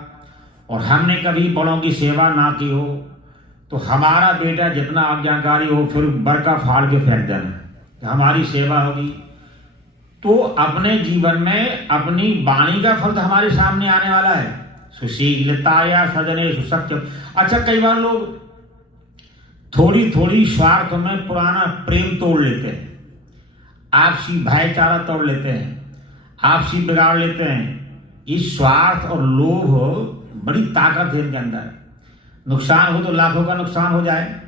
और हमने कभी बड़ों की सेवा ना की हो तो हमारा बेटा जितना आज्ञाकारी हो फिर बरका फाड़ के फेंक देना, हमारी सेवा होगी। तो अपने जीवन में अपनी वाणी का फल तो हमारे सामने आने वाला है। सुशीलताया स्वजनेषु सख्यम। अच्छा, कई बार लोग थोड़ी थोड़ी स्वार्थ में पुराना प्रेम तोड़ लेते हैं, आपसी भाईचारा तोड़ लेते हैं, आपसी बिगाड़ लेते हैं। इस स्वार्थ और लोभ बड़ी ताकत है इनके अंदर। नुकसान हो तो लाखों का नुकसान हो जाए,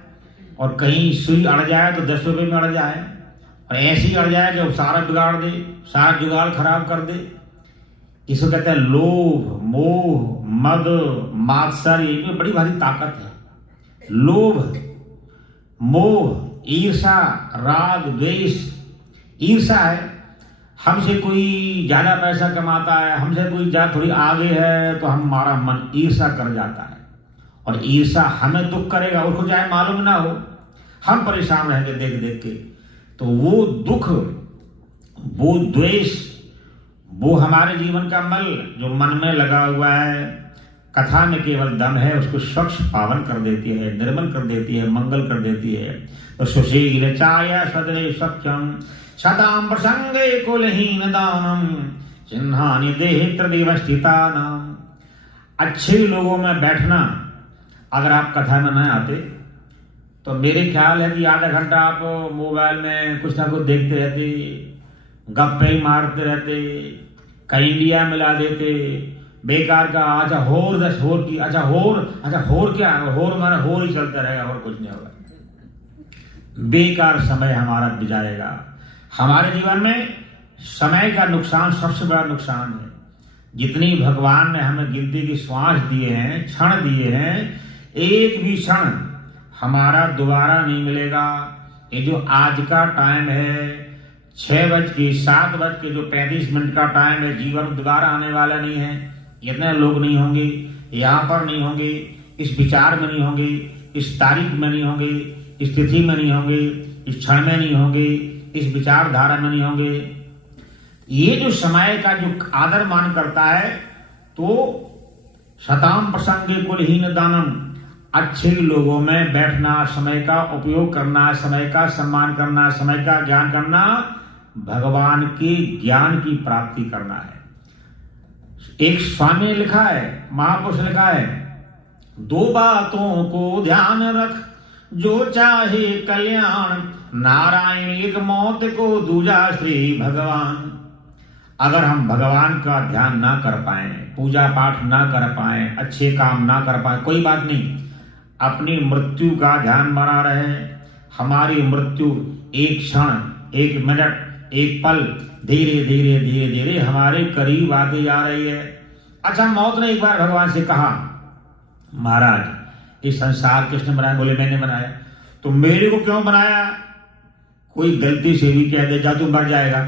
और कहीं सुई अड़ जाए तो 10 रुपए में अड़ जाए, और ऐसी अड़ जाए कि सारा बिगाड़ दे, सारा जुगाड़ खराब कर दे। इसको कहते हैं लोभ, मोह, मद, मात्सर्य। इनमें बड़ी भारी ताकत है। लोभ, मोह, ईर्षा, राग, द्वेष। ईर्षा है, हमसे कोई ज्यादा पैसा कमाता है, हमसे कोई ज्यादा थोड़ी आगे है तो हमारा मन ईर्षा कर जाता है, और ईर्षा हमें दुख करेगा, उसको चाहे मालूम ना हो, हम परेशान रहेंगे देख देख के। तो वो दुख, वो द्वेष, वो हमारे जीवन का मल जो मन में लगा हुआ है, कथा में केवल दम है, उसको स्वच्छ पावन कर देती है, निर्मल कर देती है, मंगल कर देती है। तो सुशीलताया स्वजनेषु सख्यम सदाम प्रसंगे कुलहीन दानम चिन्हानि देहि तदेव स्थितानाम। अच्छे लोगों में बैठना, अगर आप कथा में न आते तो मेरे ख्याल है कि आधा घंटा आप मोबाइल में कुछ ना कुछ देखते रहते, गप्पे मारते रहते, कहीं इंडिया मिला देते, बेकार का। अच्छा होर 10 होर की, अच्छा होर क्या, होर माना होर ही चलता रहेगा और कुछ नहीं होगा। बेकार समय हमारा गुजारेगा। हमारे जीवन में समय का नुकसान सबसे बड़ा नुकसान है। जितनी भगवान ने हमें गिनती की श्वास दिए हैं, क्षण दिए हैं, एक भी क्षण हमारा दोबारा नहीं मिलेगा। ये जो आज का टाइम है 6:07:35 का टाइम है, जीवन दोबारा आने वाला नहीं है। इतने लोग नहीं होंगे, यहाँ पर नहीं होंगे, इस विचार में नहीं होंगे, इस तारीख में नहीं होंगे, इस तिथि में नहीं होंगे, इस क्षण में नहीं होंगे, इस विचारधारा में नहीं होंगे। ये जो समय का जो आदर मान करता है, तो शताम प्रसंगे कुलहीन दानम, अच्छे लोगों में बैठना, समय का उपयोग करना, समय का सम्मान करना, समय का ज्ञान करना, भगवान के ज्ञान की प्राप्ति करना है। एक स्वामी ने लिखा है, महापुरुष ने लिखा है, दो बातों को ध्यान रख जो चाहे कल्याण, नारायण एक मौत को दूजा श्री भगवान। अगर हम भगवान का ध्यान ना कर पाए, पूजा पाठ ना कर पाए, अच्छे काम ना कर पाए, कोई बात नहीं, अपनी मृत्यु का ध्यान बना रहे। हमारी मृत्यु एक क्षण, एक मिनट, एक पल धीरे धीरे धीरे धीरे हमारे करीब आती जा रही है। अच्छा, मौत ने एक बार भगवान से कहा, महाराज इस संसार किसने बनाया? बोले मैंने बनाया। तो मेरे को क्यों बनाया? कोई गलती से भी कह दे जा तू मर जाएगा,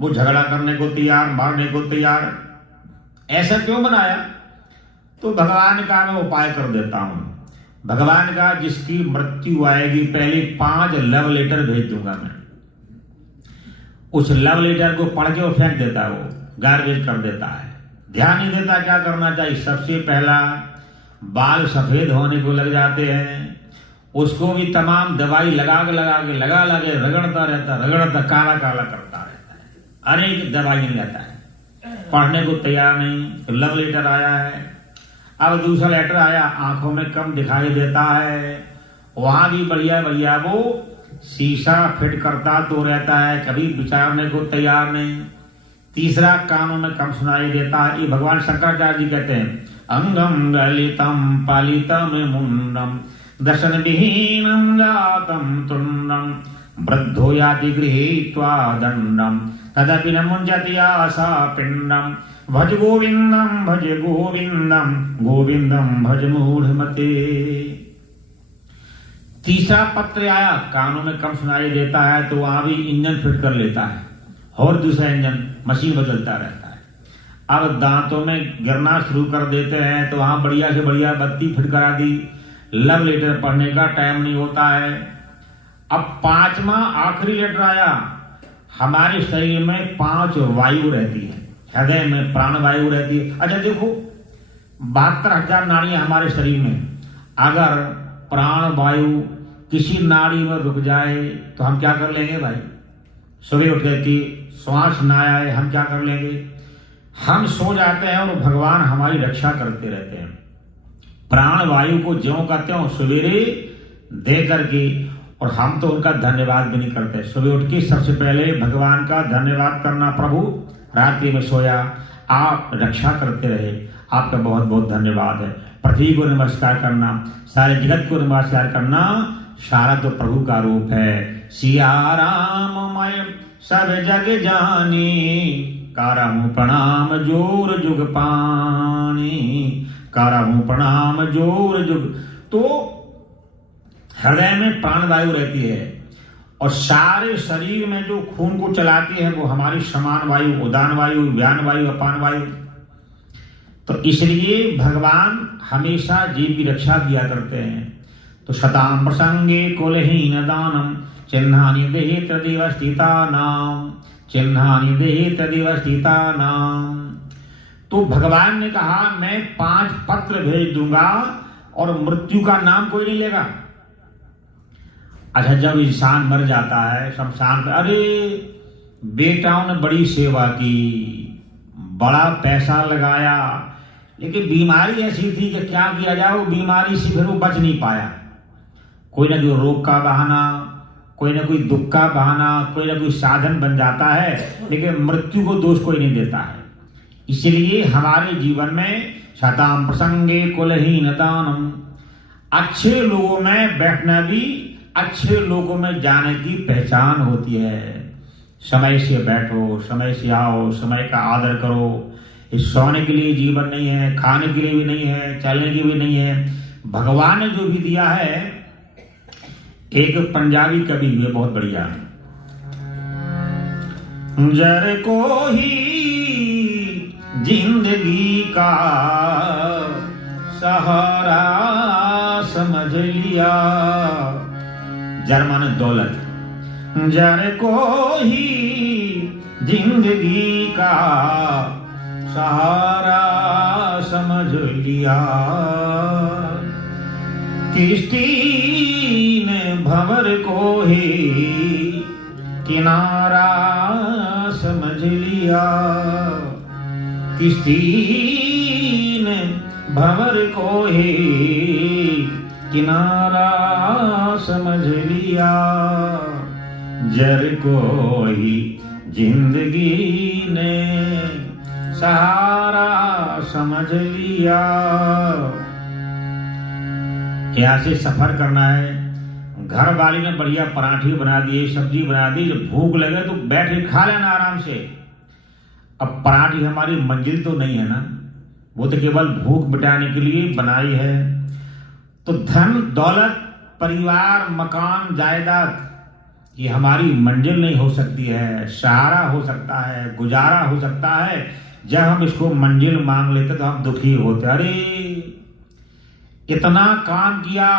वो झगड़ा करने को तैयार, मारने को तैयार, ऐसा क्यों बनाया? तो भगवान का मैं उपाय कर देता हूं। भगवान का जिसकी मृत्यु आएगी पहले 5 लव लेटर भेज दूंगा मैं। उस लव लेटर को पढ़ के वो फेंक देता है, वो गार्बेज कर देता है, ध्यान नहीं देता क्या करना चाहिए। सबसे पहला बाल सफेद होने को लग जाते हैं, उसको भी तमाम दवाई लगा लगे रगड़ता रहता, काला काला करता रहता है, अनेक दवाई नहीं रहता है, पढ़ने को तैयार नहीं। तो लव लेटर आया है। अब दूसरा लेटर आया, आंखों में कम दिखाई देता है, वहां भी बढ़िया वो शीशा फिट करता तो रहता है, कभी विचारने को तैयार नहीं। तीसरा कानों में कम सुनाई देता है। ये भगवान शंकराचार्य जी कहते हैं, अंगम गलितम पालितम मुंडम दर्शन विहीनम जातम तुंडम वृद्धो याति गृहीत्वा दंडम तदपि न मुंजति आशा पिंडम भज गोविंदम गोविंदम भज मूढ़मते। तीसरा पत्र आया, कानों में कम सुनाई देता है, तो वहां भी इंजन फिट कर लेता है और दूसरा इंजन मशीन बदलता रहता है। अब दांतों में गिरना शुरू कर देते हैं, तो वहां बढ़िया से बढ़िया बत्ती फिट करा दी। लव लेटर पढ़ने का टाइम नहीं होता है। अब 5वां आखिरी लेटर आया, हमारे शरीर में 5 वायु रहती है, हृदय में प्राण वायु रहती है। अच्छा देखो, 72,000 नाड़ियां हमारे शरीर में, अगर प्राण वायु किसी नाड़ी में रुक जाए तो हम क्या कर लेंगे भाई? सुबह उठ करके श्वास ना आए हम क्या कर लेंगे? हम सो जाते हैं और भगवान हमारी रक्षा करते रहते हैं। प्राण वायु को ज्यों का त्यों सवेरे दे करके, और हम तो उनका धन्यवाद भी नहीं करते। सुबह उठ के सबसे पहले भगवान का धन्यवाद करना, प्रभु रात्रि में सोया, आप रक्षा करते रहे, आपका बहुत बहुत धन्यवाद है। पृथ्वी को नमस्कार करना, सारे जगत को नमस्कार करना, सारा तो प्रभु का रूप है। सिया राममय सब जग जानी, कारहूं प्रणाम जोर जुग पानी, कारहूं प्रणाम जोर जुग। तो हृदय में प्राण वायु रहती है, और सारे शरीर में जो खून को चलाती है वो हमारी समान वायु, उदान वायु, व्यान वायु, अपान वायु। तो इसलिए भगवान हमेशा जीव की रक्षा किया करते हैं। तो शताम प्रसंगे कुलहीन दानम, चिन्हानि देहि तदेव स्थितानाम, चिन्हानि देहि तदेव स्थितानाम। तो भगवान ने कहा मैं 5 पत्र भेज दूंगा और मृत्यु का नाम कोई नहीं लेगा। अच्छा, जब इंसान मर जाता है शमशान पे, अरे बेटाओं ने बड़ी सेवा की, बड़ा पैसा लगाया, लेकिन बीमारी ऐसी थी कि क्या किया जाए, वो बीमारी से फिर वो बच नहीं पाया। कोई ना कोई रोग का बहाना, कोई ना कोई दुख का बहाना, कोई ना कोई साधन बन जाता है, लेकिन मृत्यु को दोष कोई नहीं देता है। इसलिए हमारे जीवन में शताम प्रसंगे कुलहीन दानम, अच्छे लोगों में बैठना भी अच्छे लोगों में जाने की पहचान होती है। समय से बैठो, समय से आओ, समय का आदर करो। इस सोने के लिए जीवन नहीं है, खाने के लिए भी नहीं है, चलने की भी नहीं है। भगवान ने जो भी दिया है, एक पंजाबी कवि हुए बहुत बढ़िया, जर को ही जिंदगी का सहारा समझ लिया। जर माने दौलत, जर को ही जिंदगी का सहारा समझ लिया। किश्ती ने भंवर को ही किनारा समझ लिया। किश्ती ने भंवर को ही किनारा समझ लिया। जर को ही जिंदगी ने सहारा समझ लिया। यहाँ से सफर करना है, घर वाली ने बढ़िया पराठे बना दिए, सब्जी बना दी, जब भूख लगे तो बैठ के खा लेना आराम से। अब पराठे हमारी मंजिल तो नहीं है ना, वो तो केवल भूख मिटाने के लिए बनाई है। तो धन दौलत परिवार मकान जायदाद ये हमारी मंजिल नहीं हो सकती है, सहारा हो सकता है, गुजारा हो सकता है। जब हम इसको मंजिल मांग लेते तो हम दुखी होते, अरे इतना काम किया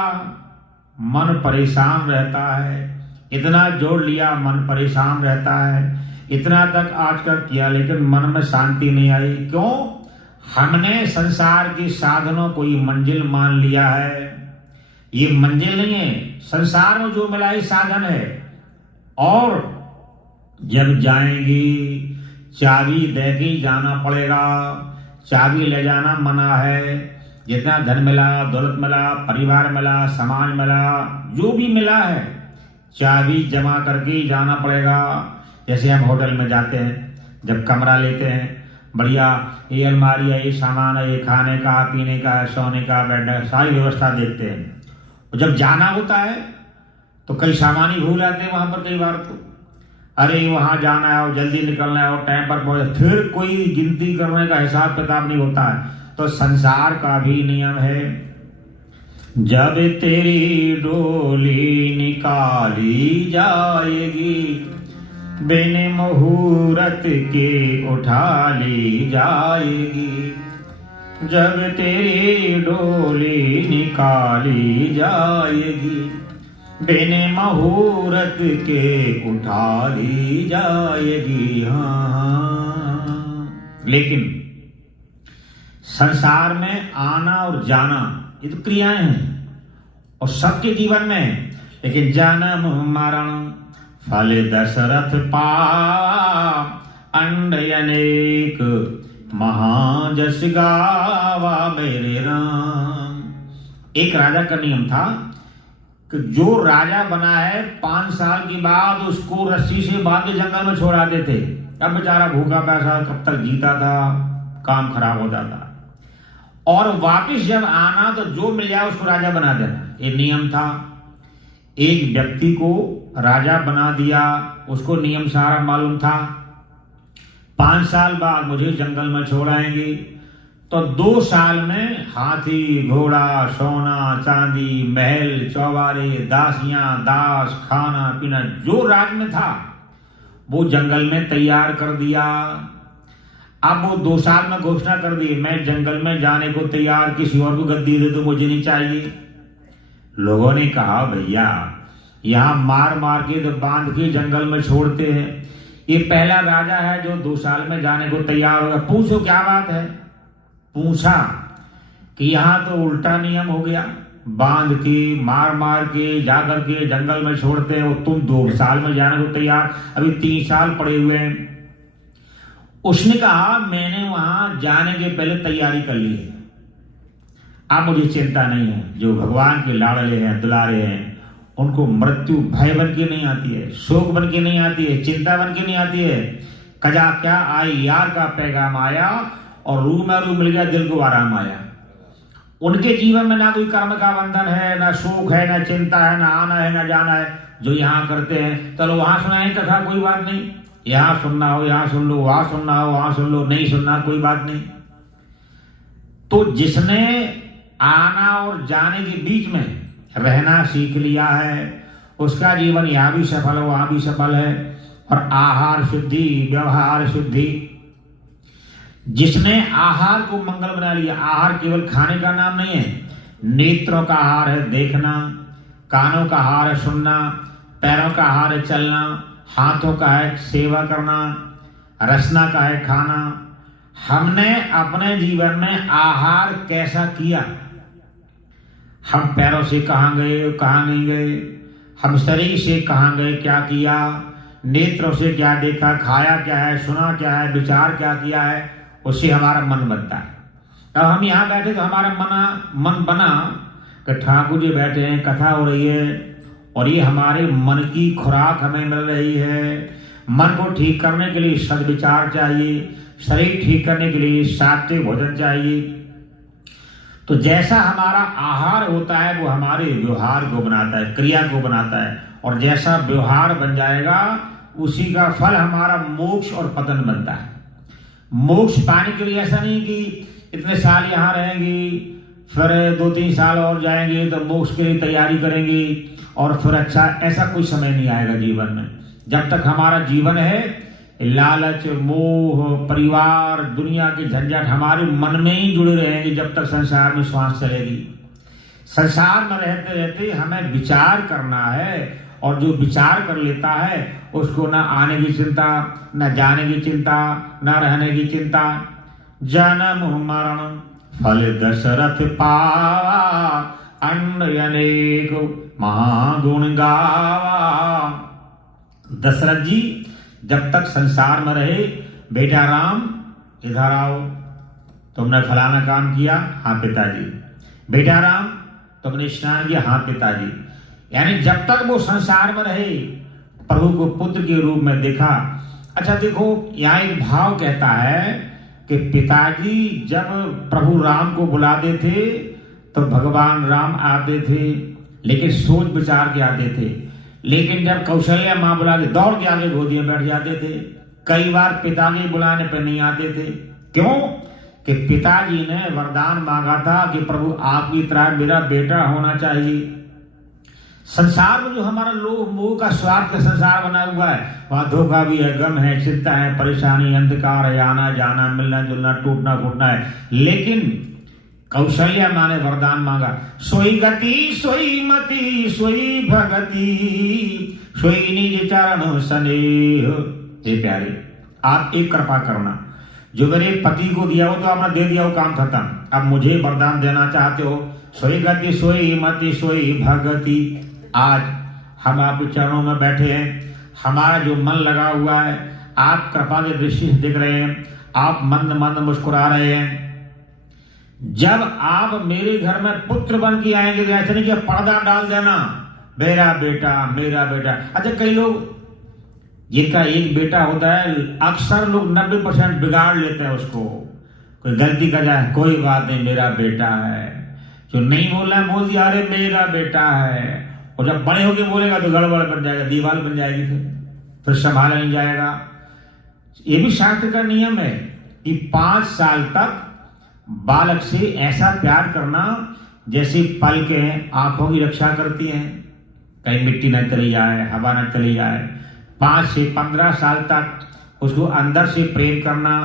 मन परेशान रहता है, इतना जोड़ लिया मन परेशान रहता है, इतना तक आजकल किया लेकिन मन में शांति नहीं आई। क्यों? हमने संसार के साधनों को ये मंजिल मान लिया है। ये मंजिल नहीं है, संसार में जो मिला ये साधन है। और जब जाएंगी चाबी दे के जाना पड़ेगा, चाबी ले जाना मना है। जितना धन मिला, दौलत मिला, परिवार मिला, समाज मिला, जो भी मिला है चाबी जमा करके जाना पड़ेगा। जैसे हम होटल में जाते हैं, जब कमरा लेते हैं, बढ़िया ये अलमारी है, ये सामान है, ये खाने का पीने का सोने का बैठने सारी व्यवस्था देखते हैं। और जब जाना होता है तो कई सामान ही भूल जाते हैं वहां पर। कई बार तो अरे वहां जाना है और जल्दी निकलना है और टाइम पर पहुंचे, फिर कोई गिनती करने का हिसाब किताब नहीं होता है। तो संसार का भी नियम है, जब तेरी डोली निकाली जाएगी बिन मुहूर्त के उठा ली जाएगी। जब तेरी डोली निकाली जाएगी बिन मुहूर्त के उठा ली जाएगी। हाँ, लेकिन संसार में आना और जाना ये तो क्रियाएं हैं और सबके जीवन में है। लेकिन जन्म मरण फल दशरथ अंड अनेक महाजस गावा मेरे राम। एक राजा का नियम था कि जो राजा बना है 5 साल के बाद उसको रस्सी से बांध के जंगल में छोड़ा देते। अब बेचारा भूखा प्यासा कब तक जीता था, काम खराब हो जाता। और वापिस जब आना तो जो मिल जाए उसको राजा बना देना, ये नियम था। एक व्यक्ति को राजा बना दिया, उसको नियम सारा मालूम था। 5 साल बाद मुझे जंगल में छोड़ाएंगे, तो 2 साल में हाथी घोड़ा सोना चांदी महल चौबारे दासियां दास खाना पीना जो राज में था वो जंगल में तैयार कर दिया। अब वो 2 साल में घोषणा कर दी, मैं जंगल में जाने को तैयार, किसी और को गद्दी दे दो, मुझे नहीं चाहिए। लोगों ने कहा भैया यहाँ मार मार के तो बांध के जंगल में छोड़ते हैं, ये पहला राजा है जो 2 साल में जाने को तैयार होगा, पूछो क्या बात है। पूछा कि यहाँ तो उल्टा नियम हो गया, बांध के मार मार के जाकर के जंगल में छोड़ते हैं और तुम 2 साल में जाने को तैयार, अभी 3 साल पड़े हुए हैं। उसने कहा मैंने वहां जाने के पहले तैयारी कर ली है, अब मुझे चिंता नहीं है। जो भगवान के लाडले हैं दुलारे हैं उनको मृत्यु भय बन के नहीं आती है, शोक बन के नहीं आती है, चिंता बन के नहीं आती है। कजा क्या आई यार का पैगाम आया और रू में रू मिल गया, दिल को आराम आया। उनके जीवन में ना कोई कर्म का बंधन है, ना शोक है, ना चिंता है, ना आना है ना जाना है। जो यहाँ करते हैं चलो वहां सुनाए कथा, कोई बात नहीं, यहाँ सुनना हो यहाँ सुन लो, वहां सुनना हो वहां सुन लो, नहीं सुनना कोई बात नहीं। तो जिसने आना और जाने के बीच में रहना सीख लिया है उसका जीवन यहाँ भी सफल है वहां भी सफल है। और आहार शुद्धि व्यवहार शुद्धि, जिसने आहार को मंगल बना लिया, आहार केवल खाने का नाम नहीं है, नेत्रों का आहार है देखना, कानों का आहार है सुनना, पैरों का आहार है चलना, हाथों का है सेवा करना, रसना का है खाना। हमने अपने जीवन में आहार कैसा किया? हम पैरों से कहाँ गए, कहाँ नहीं गए? हम शरीर से कहाँ गए, क्या किया? नेत्रों से क्या देखा, खाया क्या है, सुना क्या है, विचार क्या किया है, उससे हमारा मन बनता है। अब हम यहाँ बैठे तो हमारा मन बना कि ठाकुर जी बैठे हैं, कथा हो रही है और ये हमारे मन की खुराक हमें मिल रही है। मन को ठीक करने के लिए सद्विचार चाहिए, शरीर ठीक करने के लिए सात्विक भोजन चाहिए। तो जैसा हमारा आहार होता है वो हमारे व्यवहार को बनाता है, क्रिया को बनाता है, और जैसा व्यवहार बन जाएगा उसी का फल हमारा मोक्ष और पतन बनता है। मोक्ष पाने के लिए ऐसा नहीं कि इतने साल यहाँ रहेंगे, फिर 2-3 साल और जाएंगे तो मोक्ष के लिए तैयारी करेंगे और फिर अच्छा, ऐसा कोई समय नहीं आएगा जीवन में। जब तक हमारा जीवन है, लालच, मोह, परिवार, दुनिया के झंझट हमारे मन में ही जुड़े रहेंगे जब तक संसार में श्वास चलेगी। संसार में रहते रहते हमें विचार करना है, और जो विचार कर लेता है उसको न आने की चिंता, न जाने की चिंता, न रहने की चिंता। जन्म मरण फल दशरथ पावा, अंड अनेक महागुण गावा। दशरथ जी जब तक संसार में रहे, बेटा राम इधर आओ, तुमने फलाना काम किया, हाँ पिताजी। बेटा राम तुमने स्नान किया, हाँ पिताजी। यानी जब तक वो संसार में रहे प्रभु को पुत्र के रूप में देखा। अच्छा देखो, यहाँ एक भाव कहता है कि पिताजी जब प्रभु राम को बुलाते थे तो भगवान राम आते थे, लेकिन सोच विचार के आते थे। लेकिन जब कौशल्या माँ बुलाते दौड़ के आगे गोदी में बैठ जाते थे। कई बार पिताजी बुलाने पर नहीं आते थे। क्यों? कि पिताजी ने वरदान मांगा था कि प्रभु आपकी तरह मेरा बेटा होना चाहिए। संसार में जो हमारा लोभ मोह का स्वार्थ का संसार बना हुआ है, वहां धोखा भी है, गम है, चिंता है, परेशानी, अंधकार है, आना जाना, मिलना जुलना, टूटना फूटना है। लेकिन कौशल्या माँ ने वरदान मांगा, सोई गति सोई मति सोई भगति सोई निज चरण स्नेह। ये प्यारे, आप एक कृपा करना, जो मेरे पति को दिया हो तो आपने दे दिया हो, काम खत्म। अब मुझे वरदान देना चाहते हो, सोई गति सोई मति सोई भगति। आज हम आपके चरणों में बैठे हैं, हमारा जो मन लगा हुआ है आप कृपा की दृष्टि से देख रहे हैं, आप मंद मंद मुस्कुरा रहे हैं। जब आप मेरे घर में पुत्र बन के आएंगे तो ऐसा नहीं कि पर्दा डाल देना, मेरा बेटा मेरा बेटा। अच्छा, कई लोग जिनका एक बेटा होता है, अक्सर लोग 90% बिगाड़ लेते हैं उसको। कोई गलती कर जाए, कोई बात नहीं मेरा बेटा है। जो नहीं बोलना है बोल दिया, अरे मेरा बेटा है। और जब बड़े होके बोलेगा तो गड़बड़ बन जाएगा, दीवार बन जाएगी, फिर संभाला नहीं जाएगा। ये भी शास्त्र का नियम है कि 5 साल तक बालक से ऐसा प्यार करना जैसे पलकें आंखों की रक्षा करती हैं, कहीं मिट्टी न चली जाए, हवा न चली जाए। 5 से 15 साल तक उसको अंदर से प्रेम करना,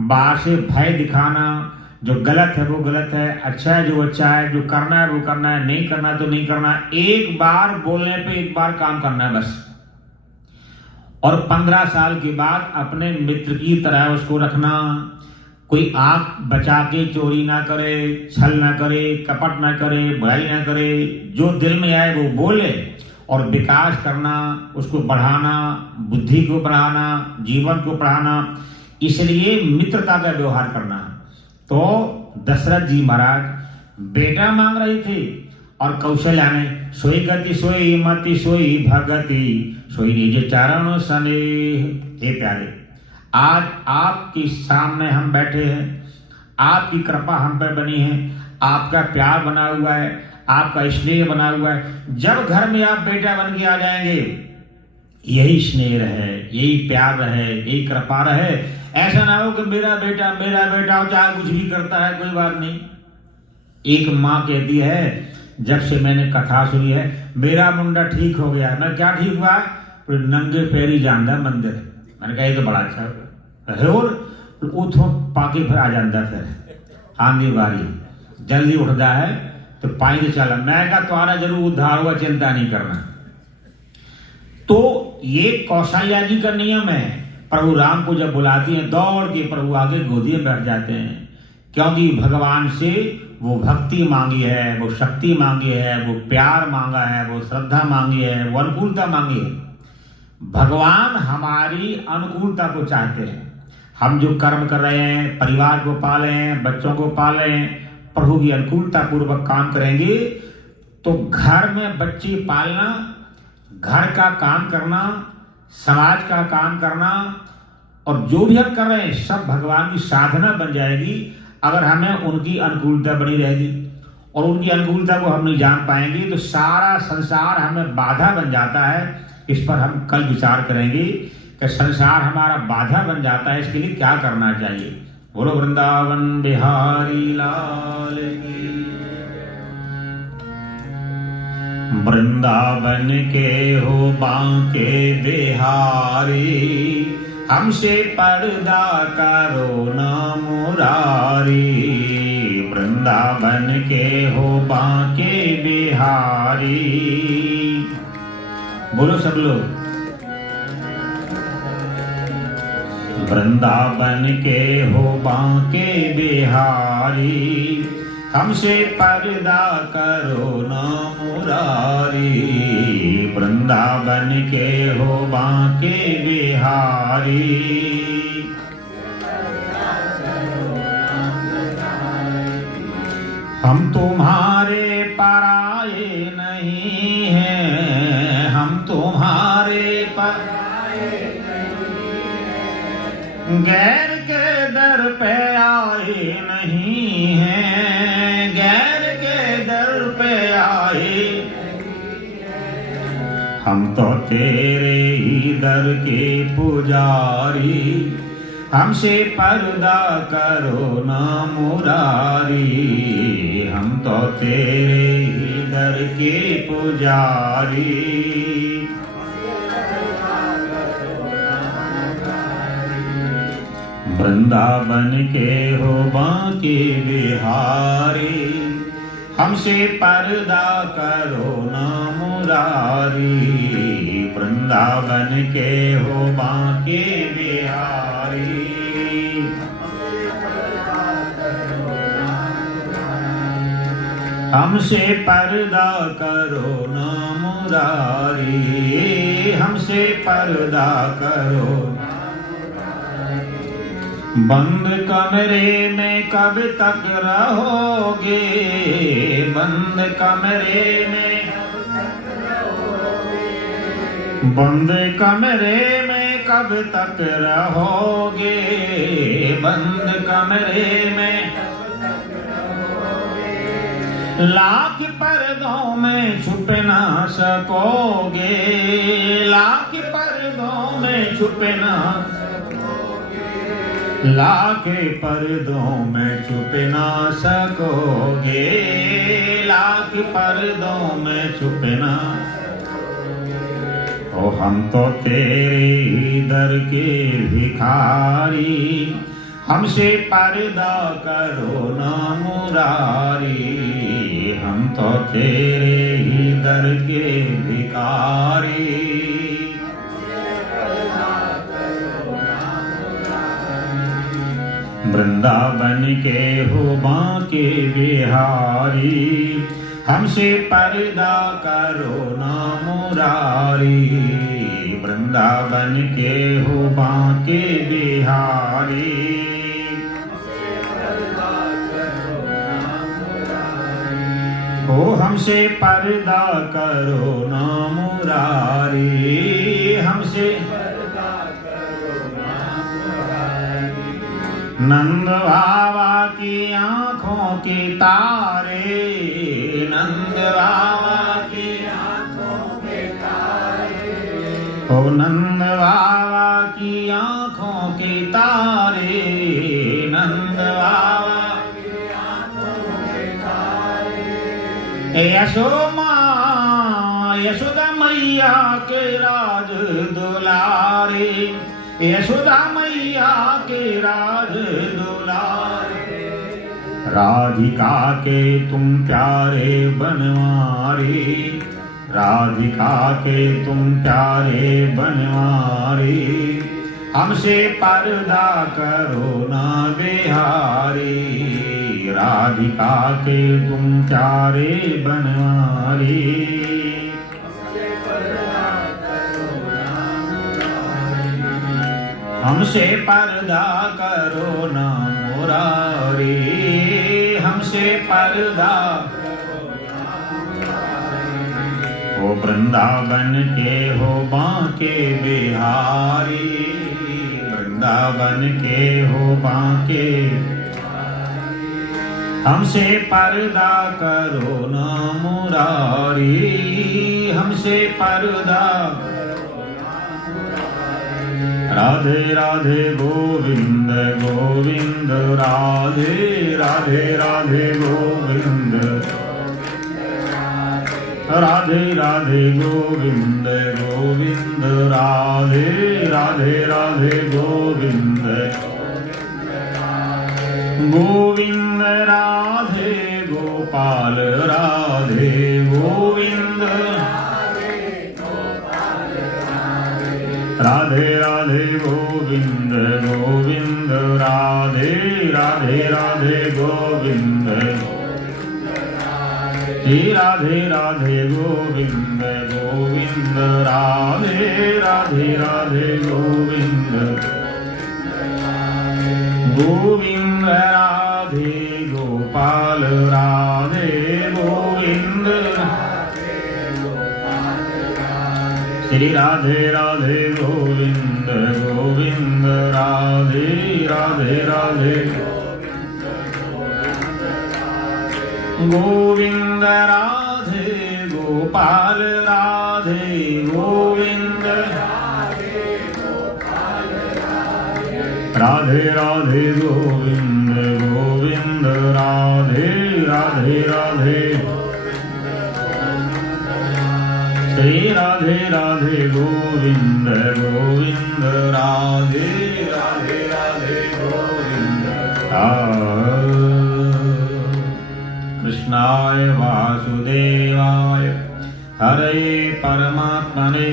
बाहर से भय दिखाना। जो गलत है वो गलत है, अच्छा है जो अच्छा है, जो करना है वो करना है, नहीं करना तो नहीं करना। एक बार बोलने पे एक बार काम करना है बस। और 15 साल के बाद अपने मित्र की तरह उसको रखना। कोई आंख बचा के चोरी ना करे, छल ना करे, कपट ना करे, बुराई ना करे। जो दिल में आए वो बोले, और विकास करना, उसको बढ़ाना, बुद्धि को बढ़ाना, जीवन को बढ़ाना। इसलिए मित्रता का व्यवहार करना। तो दशरथ जी महाराज बेटा मांग रहे थे, और कौशल्या ने सोई गति सोई मति सोई भगति सोई निज चरण स्नेह। हे प्यारे, आज आपके सामने हम बैठे हैं, आपकी कृपा हम पे बनी है, आपका प्यार बना हुआ है, आपका स्नेह बना हुआ है। जब घर में आप बेटा बन के आ जाएंगे, यही स्नेह रहे, यही प्यार रहे, यही कृपा रहे। ऐसा ना हो कि मेरा बेटा चाहे कुछ भी करता है कोई बात नहीं। एक माँ कहती है, जब से मैंने कथा सुनी है मेरा मुंडा ठीक हो गया। मैं क्या ठीक हुआ? नंगे पैरी जाना मंदिर। मैंने कहा ये तो बड़ा अच्छा है, और उठो पाके फिर आ जाता, फिर आंधी बारी जल्दी उठता है, तो पाई चला, मैं कहा तुम्हारा जरूर उद्धार हुआ, चिंता नहीं करना। तो ये कौशल्या जी का नियम है, प्रभु राम को जब बुलाती हैं दौड़ के प्रभु आगे गोदी में बैठ जाते हैं, क्योंकि भगवान से वो भक्ति मांगी है, वो शक्ति मांगी है, वो प्यार मांगा है, वो श्रद्धा मांगी है, वो अनुकूलता मांगी है। भगवान हमारी अनुकूलता को चाहते हैं। हम जो कर्म कर रहे हैं, परिवार को पालें, बच्चों को पालें, प्रभु की अनुकूलता पूर्वक काम करेंगे तो घर में बच्चे पालना, घर का काम करना, समाज का काम करना और जो भी हम कर रहे हैं सब भगवान की साधना बन जाएगी, अगर हमें उनकी अनुकूलता बनी रहेगी। और उनकी अनुकूलता को हम नहीं जान पाएंगे तो सारा संसार हमें बाधा बन जाता है। इस पर हम कल विचार करेंगे कि संसार हमारा बाधा बन जाता है, इसके लिए क्या करना चाहिए। बोलो वृंदावन बिहारी लाल की। वृंदावन के हो बांके बिहारी, हमसे पर्दा करो ना मुरारी। वृंदावन के हो बांके बिहारी। बोलो सब लोग। वृंदावन के हो बांके बिहारी, हमसे पर्दा करो ना मुरारी। वृंदावन के हो बांके बिहारी। हम तुम्हारे पराये नहीं हैं, हम तुम्हारे पराये नहीं हैं। गैर के दर पे आए नहीं हैं, गैर के दर पे आए। हम तो तेरे ही दर के पुजारी, हमसे पर्दा करो ना मुरारी। हम तो तेरे ही दर के पुजारी। वृंदावन के हो बांके बिहारी, हमसे पर्दा करो ना मुरारी। वृंदावन के हो बांके बिहारी। हमसे पर्दा करो ना मुरारी, हमसे पर्दा करो। बंद कमरे में कब तक रहोगे, बंद कमरे में, बंद कमरे में कब तक रहोगे। बंद कमरे में लाख पर्दों में छुप ना सकोगे, लाख पर्दों में छुप ना, लाख पर्दों में छुप ना सकोगे, लाख पर्दों में छुप ना। ओ हम तो तेरे ही दर के भिखारी, हमसे पर्दा करो ना मुरारी। हम तो तेरे ही दर के भिखारी। वृंदावन के हो बांके बिहारी, हमसे पर्दा करो ना मुरारी। वृंदावन के हो बांके बिहारी। ओ हमसे पर्दा करो ना मुरारी, हमसे पर्दा करो ना मुरारी। नंद बाबा की आंखों के तारे, नंद बाबा की आंखों के तारे। ओ नंद बाबा की आंखों के तारे, नंद बाबा यशोमा यशोदा मैया के राज दुलारे, यशोदा मैया के राज दुलारे। राधिका के तुम प्यारे बनवारी, राधिका के तुम प्यारे बनवारी, हमसे पर्दा करो ना बिहारी, राधिका के तुम प्यारे बनवारी, हमसे पर्दा करो ना मुरारी, हमसे पर्दा हो वृंदावन के हो बांके बिहारी, वृंदावन के हो बांके, हमसे पर्दा करो ना मुरारी, हमसे पर्दा। राधे राधे गोविंद गोविंद राधे राधे राधे गोविंद, राधे राधे गोविंद गोविंद राधे राधे राधे गोविंद, गोविंद राधे गोपाल राधे गोविंद, राधे राधे गोविंद गोविंद राधे राधे राधे गोविंद, श्री राधे राधे गोविंद गोविंद राधे राधे राधे गोविंद, गोविंद राधे गोपाल राधे गोविंद, श्री राधे राधे गोविंद गोविंद राधे राधे राधे, गोविंद राधे गोपाल राधे गोविंद, राधे राधे गोविंद गोविंद राधे राधे राधे, श्री राधे राधे गोविंद गोविंद राधे राधे राधे गोविंद। कृष्णाय वासुदेवाय हरे परमात्मने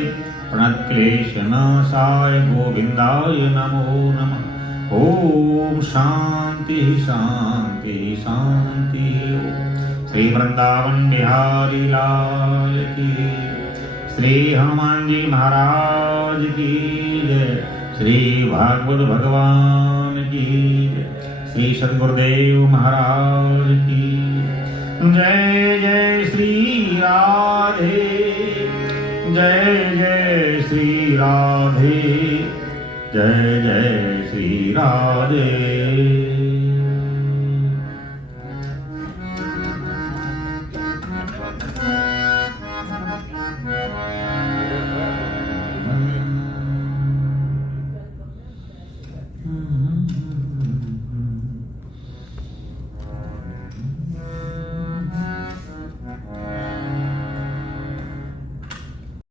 प्रणतक्लेशनाशाय गोविंदाय नमो नमः। ओम शांति शांति शांति। श्री वृंदावन बिहारी लाल की, श्री हनुमान जी महाराज की जय, श्री भागवत भगवान की जय, श्री सद्गुरुदेव महाराज की जय। जय श्री राधे, जय जय श्री राधे, जय जय श्री राधे।